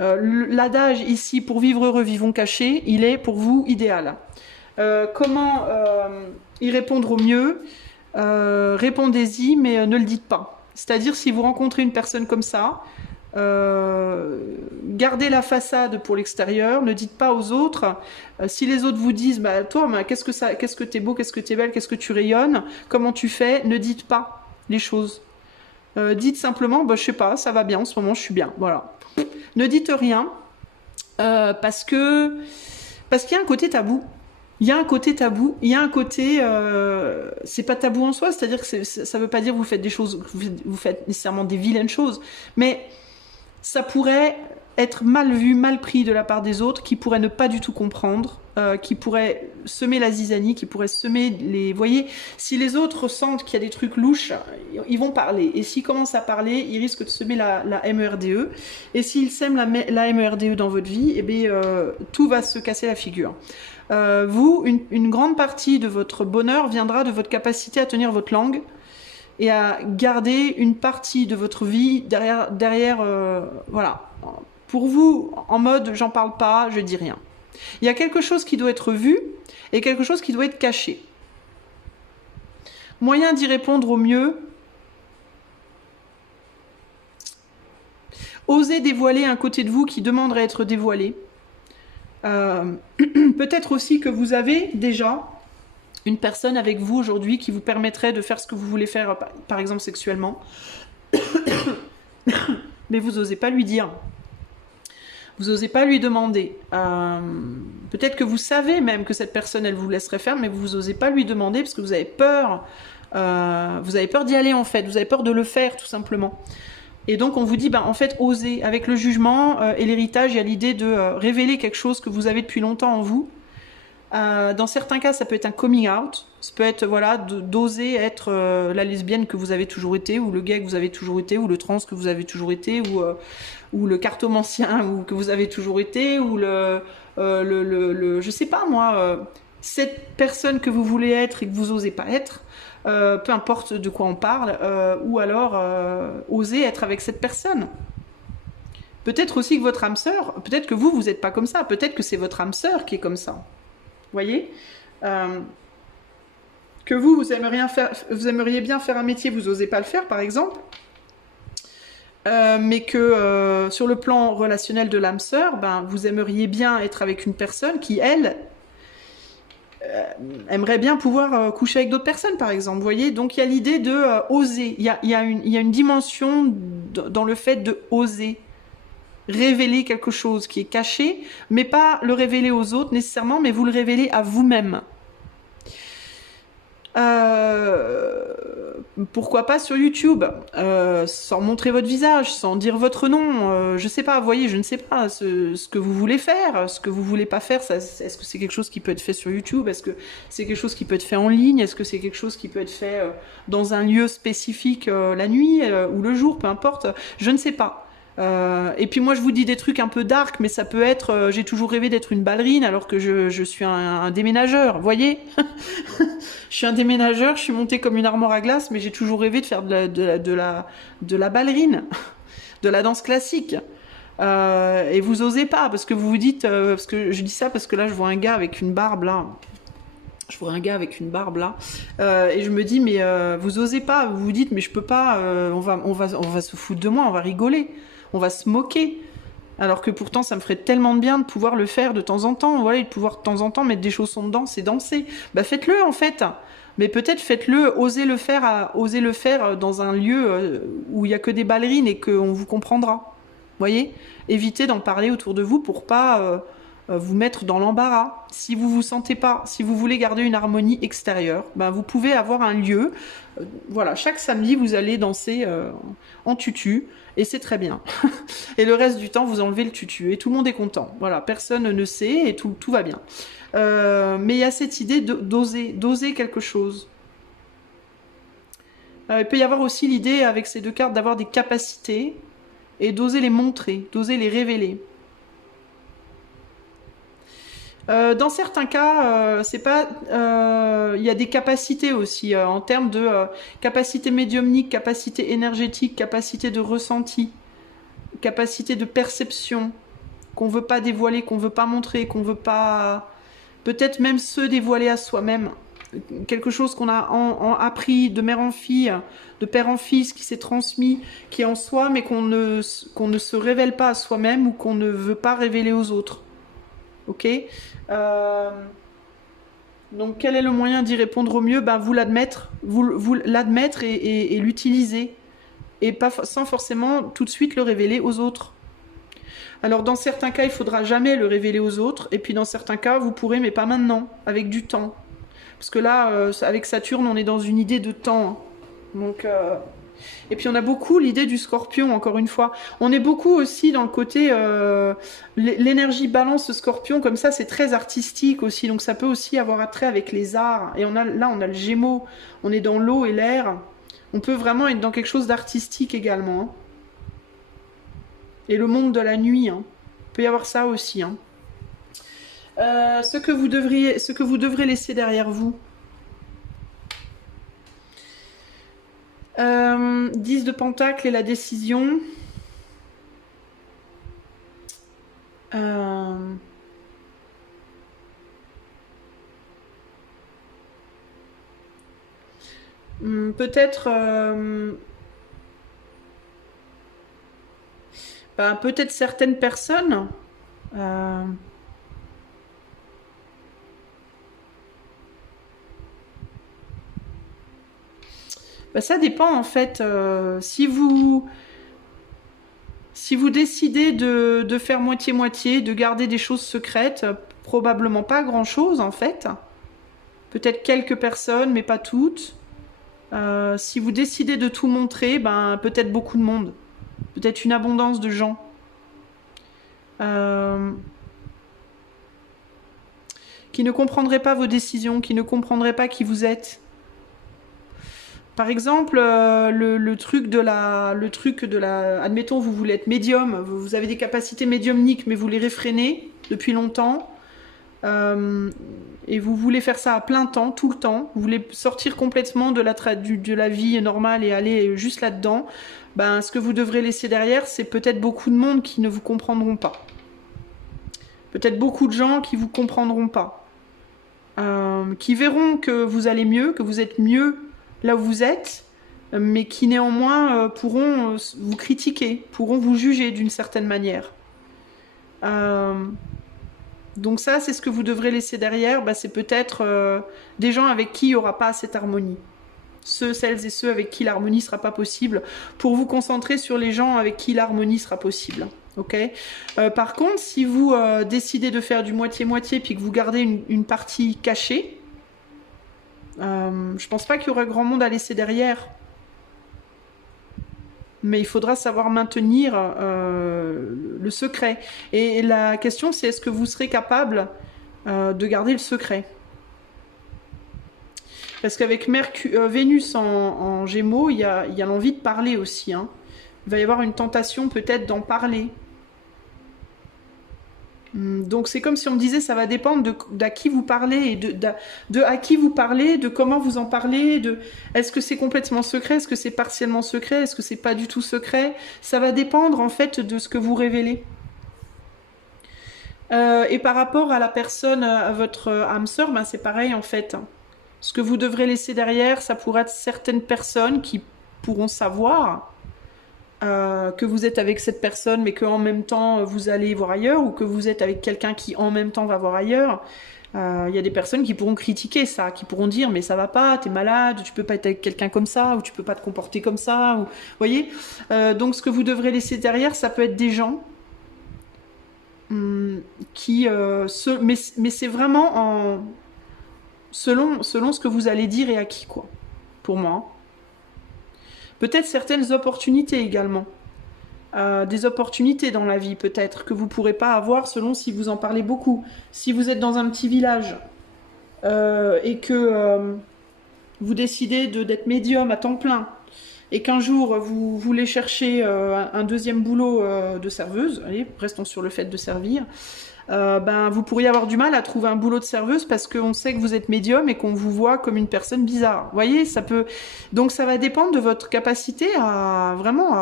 L'adage ici, pour vivre heureux, vivons cachés, il est pour vous idéal. Comment y répondre au mieux? Répondez-y, mais ne le dites pas. C'est-à-dire, si vous rencontrez une personne comme ça, gardez la façade pour l'extérieur, ne dites pas aux autres. Si les autres vous disent toi, qu'est-ce que t'es beau, qu'est-ce que t'es belle, qu'est-ce que tu rayonnes, comment tu fais, ne dites pas les choses. Dites simplement je sais pas, ça va bien en ce moment, je suis bien, voilà. Ne dites rien parce qu'il y a un côté tabou. Il y a un côté tabou, il y a un côté c'est pas tabou en soi, c'est-à-dire que ça veut pas dire que vous faites des choses, vous faites nécessairement des vilaines choses, mais ça pourrait être mal vu, mal pris de la part des autres, qui pourraient ne pas du tout comprendre, qui pourraient semer la zizanie, qui pourraient semer les... Vous voyez, si les autres ressentent qu'il y a des trucs louches, ils vont parler. Et s'ils commencent à parler, ils risquent de semer la MERDE. Et s'ils sèment la MERDE dans votre vie, tout va se casser la figure. Vous, une grande partie de votre bonheur viendra de votre capacité à tenir votre langue et à garder une partie de votre vie derrière voilà. Pour vous, en mode j'en parle pas, je dis rien. Il y a quelque chose qui doit être vu et quelque chose qui doit être caché. Moyen d'y répondre au mieux. Osez dévoiler un côté de vous qui demanderait à être dévoilé. Peut-être aussi que vous avez déjà une personne avec vous aujourd'hui qui vous permettrait de faire ce que vous voulez faire, par exemple sexuellement. Mais vous n'osez pas lui dire. Vous n'osez pas lui demander. Peut-être que vous savez même que cette personne, elle vous laisserait faire, mais vous n'osez pas lui demander parce que vous avez peur. Vous avez peur d'y aller en fait. Vous avez peur de le faire tout simplement. Et donc on vous dit, en fait, osez. Avec le jugement et l'héritage, il y a l'idée de révéler quelque chose que vous avez depuis longtemps en vous. Dans certains cas, ça peut être un coming out. Ça peut être d'oser être la lesbienne que vous avez toujours été, ou le gay que vous avez toujours été, ou le trans que vous avez toujours été, ou le cartomancien que vous avez toujours été, ou je sais pas moi, cette personne que vous voulez être et que vous osez pas être. Peu importe de quoi on parle, ou alors oser être avec cette personne. Peut-être aussi que votre âme sœur, peut-être que vous n'êtes pas comme ça, peut-être que c'est votre âme sœur qui est comme ça. Vous voyez, que vous aimeriez bien faire un métier, vous n'osez pas le faire par exemple, mais que sur le plan relationnel de l'âme sœur, vous aimeriez bien être avec une personne qui, elle, aimerait bien pouvoir coucher avec d'autres personnes, par exemple. Vous voyez, donc il y a l'idée de oser. Il y a une dimension dans le fait de oser révéler quelque chose qui est caché, mais pas le révéler aux autres nécessairement, mais vous le révélez à vous-même. Pourquoi pas sur YouTube, sans montrer votre visage, sans dire votre nom, je sais pas, vous voyez, je ne sais pas ce que vous voulez faire, ce que vous voulez pas faire, est-ce que c'est quelque chose qui peut être fait sur YouTube, est-ce que c'est quelque chose qui peut être fait en ligne, est-ce que c'est quelque chose qui peut être fait dans un lieu spécifique la nuit ou le jour, peu importe, je ne sais pas. Et puis moi je vous dis des trucs un peu dark, mais ça peut être j'ai toujours rêvé d'être une ballerine alors que je suis un déménageur, vous voyez. Je suis un déménageur, je suis montée comme une armoire à glace, mais j'ai toujours rêvé de faire de la ballerine, de la danse classique. Et vous osez pas, parce que vous vous dites, parce que je dis ça parce que là je vois un gars avec une barbe là. Et je me dis, mais vous osez pas, vous vous dites, mais je peux pas, on va se foutre de moi, on va rigoler, on va se moquer. Alors que pourtant, ça me ferait tellement de bien de pouvoir le faire de temps en temps, voilà, et de pouvoir de temps en temps mettre des chaussons dedans, c'est danser. Faites-le en fait. Mais peut-être faites-le, osez le faire dans un lieu où il y a que des ballerines et qu'on vous comprendra. Voyez, évitez d'en parler autour de vous pour pas vous mettre dans l'embarras. Si vous vous sentez pas, si vous voulez garder une harmonie extérieure, vous pouvez avoir un lieu. Voilà, chaque samedi vous allez danser en tutu et c'est très bien. Et le reste du temps vous enlevez le tutu et tout le monde est content. Voilà, personne ne sait et tout va bien. Mais il y a cette idée d'oser quelque chose. Il peut y avoir aussi l'idée avec ces deux cartes d'avoir des capacités et d'oser les montrer, d'oser les révéler. Dans certains cas, c'est pas. Il y a des capacités aussi en termes de capacité médiumnique, capacité énergétique, capacité de ressenti, capacité de perception qu'on veut pas dévoiler, qu'on veut pas montrer, qu'on veut pas. Peut-être même se dévoiler à soi-même. Quelque chose qu'on a appris de mère en fille, de père en fils, qui s'est transmis, qui est en soi, mais qu'on ne se révèle pas à soi-même ou qu'on ne veut pas révéler aux autres. Ok. Donc quel est le moyen d'y répondre au mieux? Vous l'admettre, vous l'admettre et l'utiliser. Et pas sans forcément tout de suite le révéler aux autres. Alors dans certains cas, il faudra jamais le révéler aux autres. Et puis dans certains cas, vous pourrez, mais pas maintenant, avec du temps. Parce que là, avec Saturne, on est dans une idée de temps. Donc... Et puis on a beaucoup l'idée du scorpion, encore une fois. On est beaucoup aussi dans le côté l'énergie balance scorpion, comme ça c'est très artistique aussi, donc ça peut aussi avoir attrait avec les arts. Et là on a le Gémeaux, on est dans l'eau et l'air. On peut vraiment être dans quelque chose d'artistique également. Hein. Et le monde de la nuit, hein. Il peut y avoir ça aussi. Hein. Ce que vous devrez laisser derrière vous. 10 de Pentacle et la décision. Euh, Peut-être bah, peut-être certaines personnes. euh, Bah, ça dépend en fait. Si vous décidez de faire moitié-moitié, de garder des choses secrètes, probablement pas grand-chose en fait. Peut-être quelques personnes, mais pas toutes. Si vous décidez de tout montrer, ben peut-être beaucoup de monde. Peut-être une abondance de gens. Euh, qui ne comprendraient pas vos décisions, qui ne comprendraient pas qui vous êtes. Par exemple, le truc de la, admettons, vous voulez être médium, vous avez des capacités médiumniques, mais vous les réfrénez depuis longtemps, euh, et vous voulez faire ça à plein temps, tout le temps, vous voulez sortir complètement de la vie normale et aller juste là-dedans, ben, ce que vous devrez laisser derrière, c'est peut-être beaucoup de monde qui ne vous comprendront pas. Peut-être beaucoup de gens qui vous comprendront pas. Qui verront que vous allez mieux, que vous êtes mieux là où vous êtes, mais qui néanmoins pourront vous critiquer, pourront vous juger d'une certaine manière. Euh, donc ça, c'est ce que vous devrez laisser derrière, bah, c'est peut-être des gens avec qui il n'y aura pas cette harmonie. Celles et ceux avec qui l'harmonie sera pas possible, pour vous concentrer sur les gens avec qui l'harmonie sera possible. Ok. Par contre, si vous décidez de faire du moitié-moitié puis que vous gardez une partie cachée, je pense pas qu'il y aurait grand monde à laisser derrière. Mais il faudra savoir maintenir le secret. Et la question, c'est est-ce que vous serez capable de garder le secret? Parce qu'avec Vénus en Gémeaux, il y a l'envie de parler aussi. Hein. Il va y avoir une tentation peut-être d'en parler. Donc c'est comme si on me disait ça va dépendre d'à qui vous parlez et de à qui vous parlez, de comment vous en parlez, de est-ce que c'est complètement secret, est-ce que c'est partiellement secret, est-ce que c'est pas du tout secret. Ça va dépendre en fait de ce que vous révélez. Et par rapport à la personne, à votre âme sœur, ben c'est pareil en fait. Ce que vous devrez laisser derrière, ça pourra être certaines personnes qui pourront savoir que vous êtes avec cette personne, mais qu'en même temps vous allez voir ailleurs, ou que vous êtes avec quelqu'un qui en même temps va voir ailleurs. Il y a des personnes qui pourront critiquer ça, qui pourront dire mais ça va pas, t'es malade, tu peux pas être avec quelqu'un comme ça, ou tu peux pas te comporter comme ça, ou voyez. Donc ce que vous devrez laisser derrière, ça peut être des gens qui, mais c'est vraiment selon ce que vous allez dire et à qui quoi. Pour moi. Peut-être certaines opportunités également. Des opportunités dans la vie peut-être que vous ne pourrez pas avoir selon si vous en parlez beaucoup. Si vous êtes dans un petit village et que vous décidez d'être médium à temps plein et qu'un jour vous voulez chercher un deuxième boulot de serveuse, allez, restons sur le fait de servir, ben, vous pourriez avoir du mal à trouver un boulot de serveuse parce qu'on sait que vous êtes médium et qu'on vous voit comme une personne bizarre. Vous voyez, ça peut... Donc ça va dépendre de votre capacité à vraiment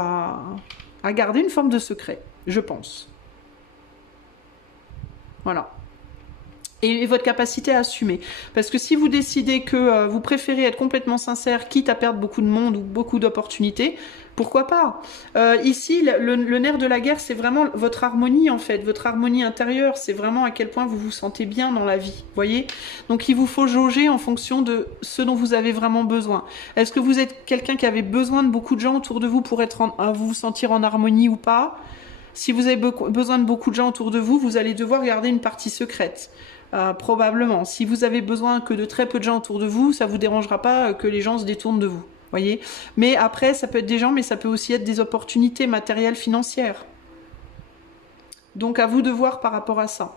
à garder une forme de secret, je pense. Voilà. Et votre capacité à assumer. Parce que si vous décidez que vous préférez être complètement sincère, quitte à perdre beaucoup de monde ou beaucoup d'opportunités, pourquoi pas? Ici, le nerf de la guerre, c'est vraiment votre harmonie en fait, votre harmonie intérieure. C'est vraiment à quel point vous vous sentez bien dans la vie, voyez? Donc il vous faut jauger en fonction de ce dont vous avez vraiment besoin. Est-ce que vous êtes quelqu'un qui avait besoin de beaucoup de gens autour de vous pour vous sentir en harmonie ou pas? Si vous avez besoin de beaucoup de gens autour de vous, vous allez devoir garder une partie secrète. Probablement. Si vous avez besoin que de très peu de gens autour de vous, ça vous dérangera pas que les gens se détournent de vous. Voyez. Mais après, ça peut être des gens, mais ça peut aussi être des opportunités matérielles, financières. Donc à vous de voir par rapport à ça.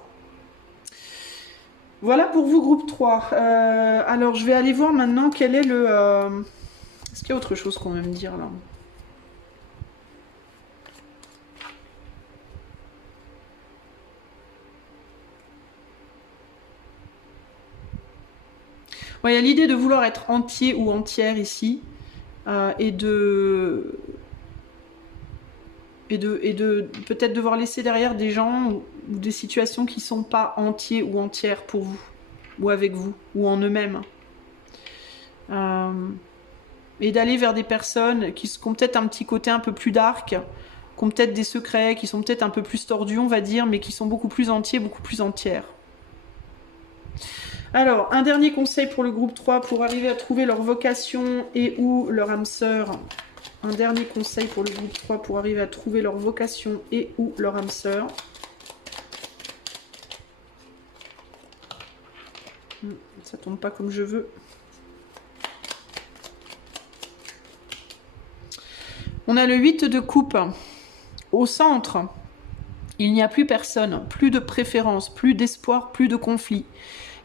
Voilà pour vous, groupe 3. Alors, je vais aller voir maintenant quel est le... Est-ce qu'il y a autre chose qu'on veut me dire là ? Il y a l'idée de vouloir être entier ou entière ici, et de peut-être devoir laisser derrière des gens ou des situations qui sont pas entiers ou entières pour vous, ou avec vous, ou en eux-mêmes. Et d'aller vers des personnes qui ont peut-être un petit côté un peu plus dark, qui ont peut-être des secrets, qui sont peut-être un peu plus tordus, on va dire, mais qui sont beaucoup plus entiers, beaucoup plus entières. Alors, un dernier conseil pour le groupe 3 pour arriver à trouver leur vocation et ou leur âme sœur. Un dernier conseil pour le groupe 3 pour arriver à trouver leur vocation et ou leur âme sœur. Ça tombe pas comme je veux. On a le 8 de coupe. Au centre, il n'y a plus personne, plus de préférence, plus d'espoir, plus de conflit.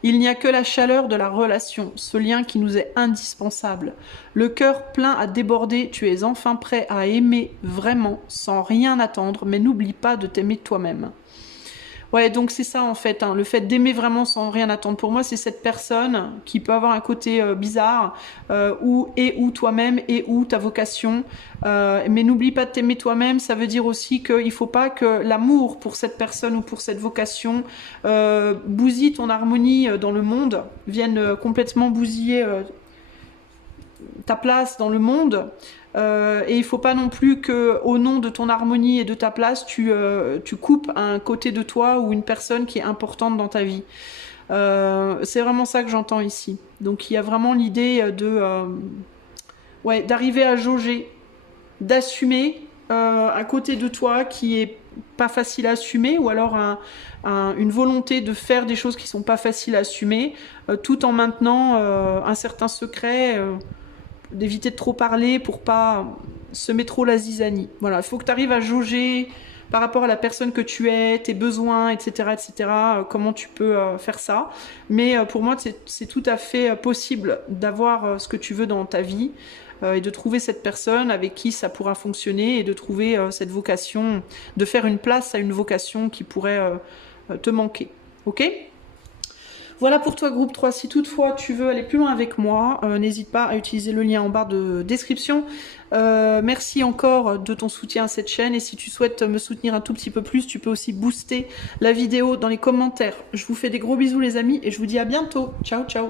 Il n'y a que la chaleur de la relation, ce lien qui nous est indispensable. Le cœur plein à déborder, tu es enfin prêt à aimer vraiment, sans rien attendre, mais n'oublie pas de t'aimer toi-même. Ouais, donc c'est ça en fait, hein, le fait d'aimer vraiment sans rien attendre. Pour moi, c'est cette personne qui peut avoir un côté bizarre, ou toi-même, et ou ta vocation. Mais n'oublie pas de t'aimer toi-même, ça veut dire aussi qu'il ne faut pas que l'amour pour cette personne ou pour cette vocation bousille ton harmonie dans le monde, vienne complètement bousiller ta place dans le monde. Et il ne faut pas non plus qu'au nom de ton harmonie et de ta place, tu coupes un côté de toi ou une personne qui est importante dans ta vie. C'est vraiment ça que j'entends ici. Donc il y a vraiment l'idée d'arriver à jauger, d'assumer un côté de toi qui est pas facile à assumer, ou alors une volonté de faire des choses qui sont pas faciles à assumer, tout en maintenant un certain secret, d'éviter de trop parler pour pas semer trop la zizanie. Voilà, il faut que tu arrives à jauger par rapport à la personne que tu es, tes besoins, etc., etc., comment tu peux faire ça. Mais pour moi, c'est tout à fait possible d'avoir ce que tu veux dans ta vie et de trouver cette personne avec qui ça pourra fonctionner et de trouver cette vocation, de faire une place à une vocation qui pourrait te manquer. Ok ? Voilà pour toi groupe 3, si toutefois tu veux aller plus loin avec moi, n'hésite pas à utiliser le lien en barre de description. Merci encore de ton soutien à cette chaîne, et si tu souhaites me soutenir un tout petit peu plus, tu peux aussi booster la vidéo dans les commentaires. Je vous fais des gros bisous les amis et je vous dis à bientôt. Ciao ciao.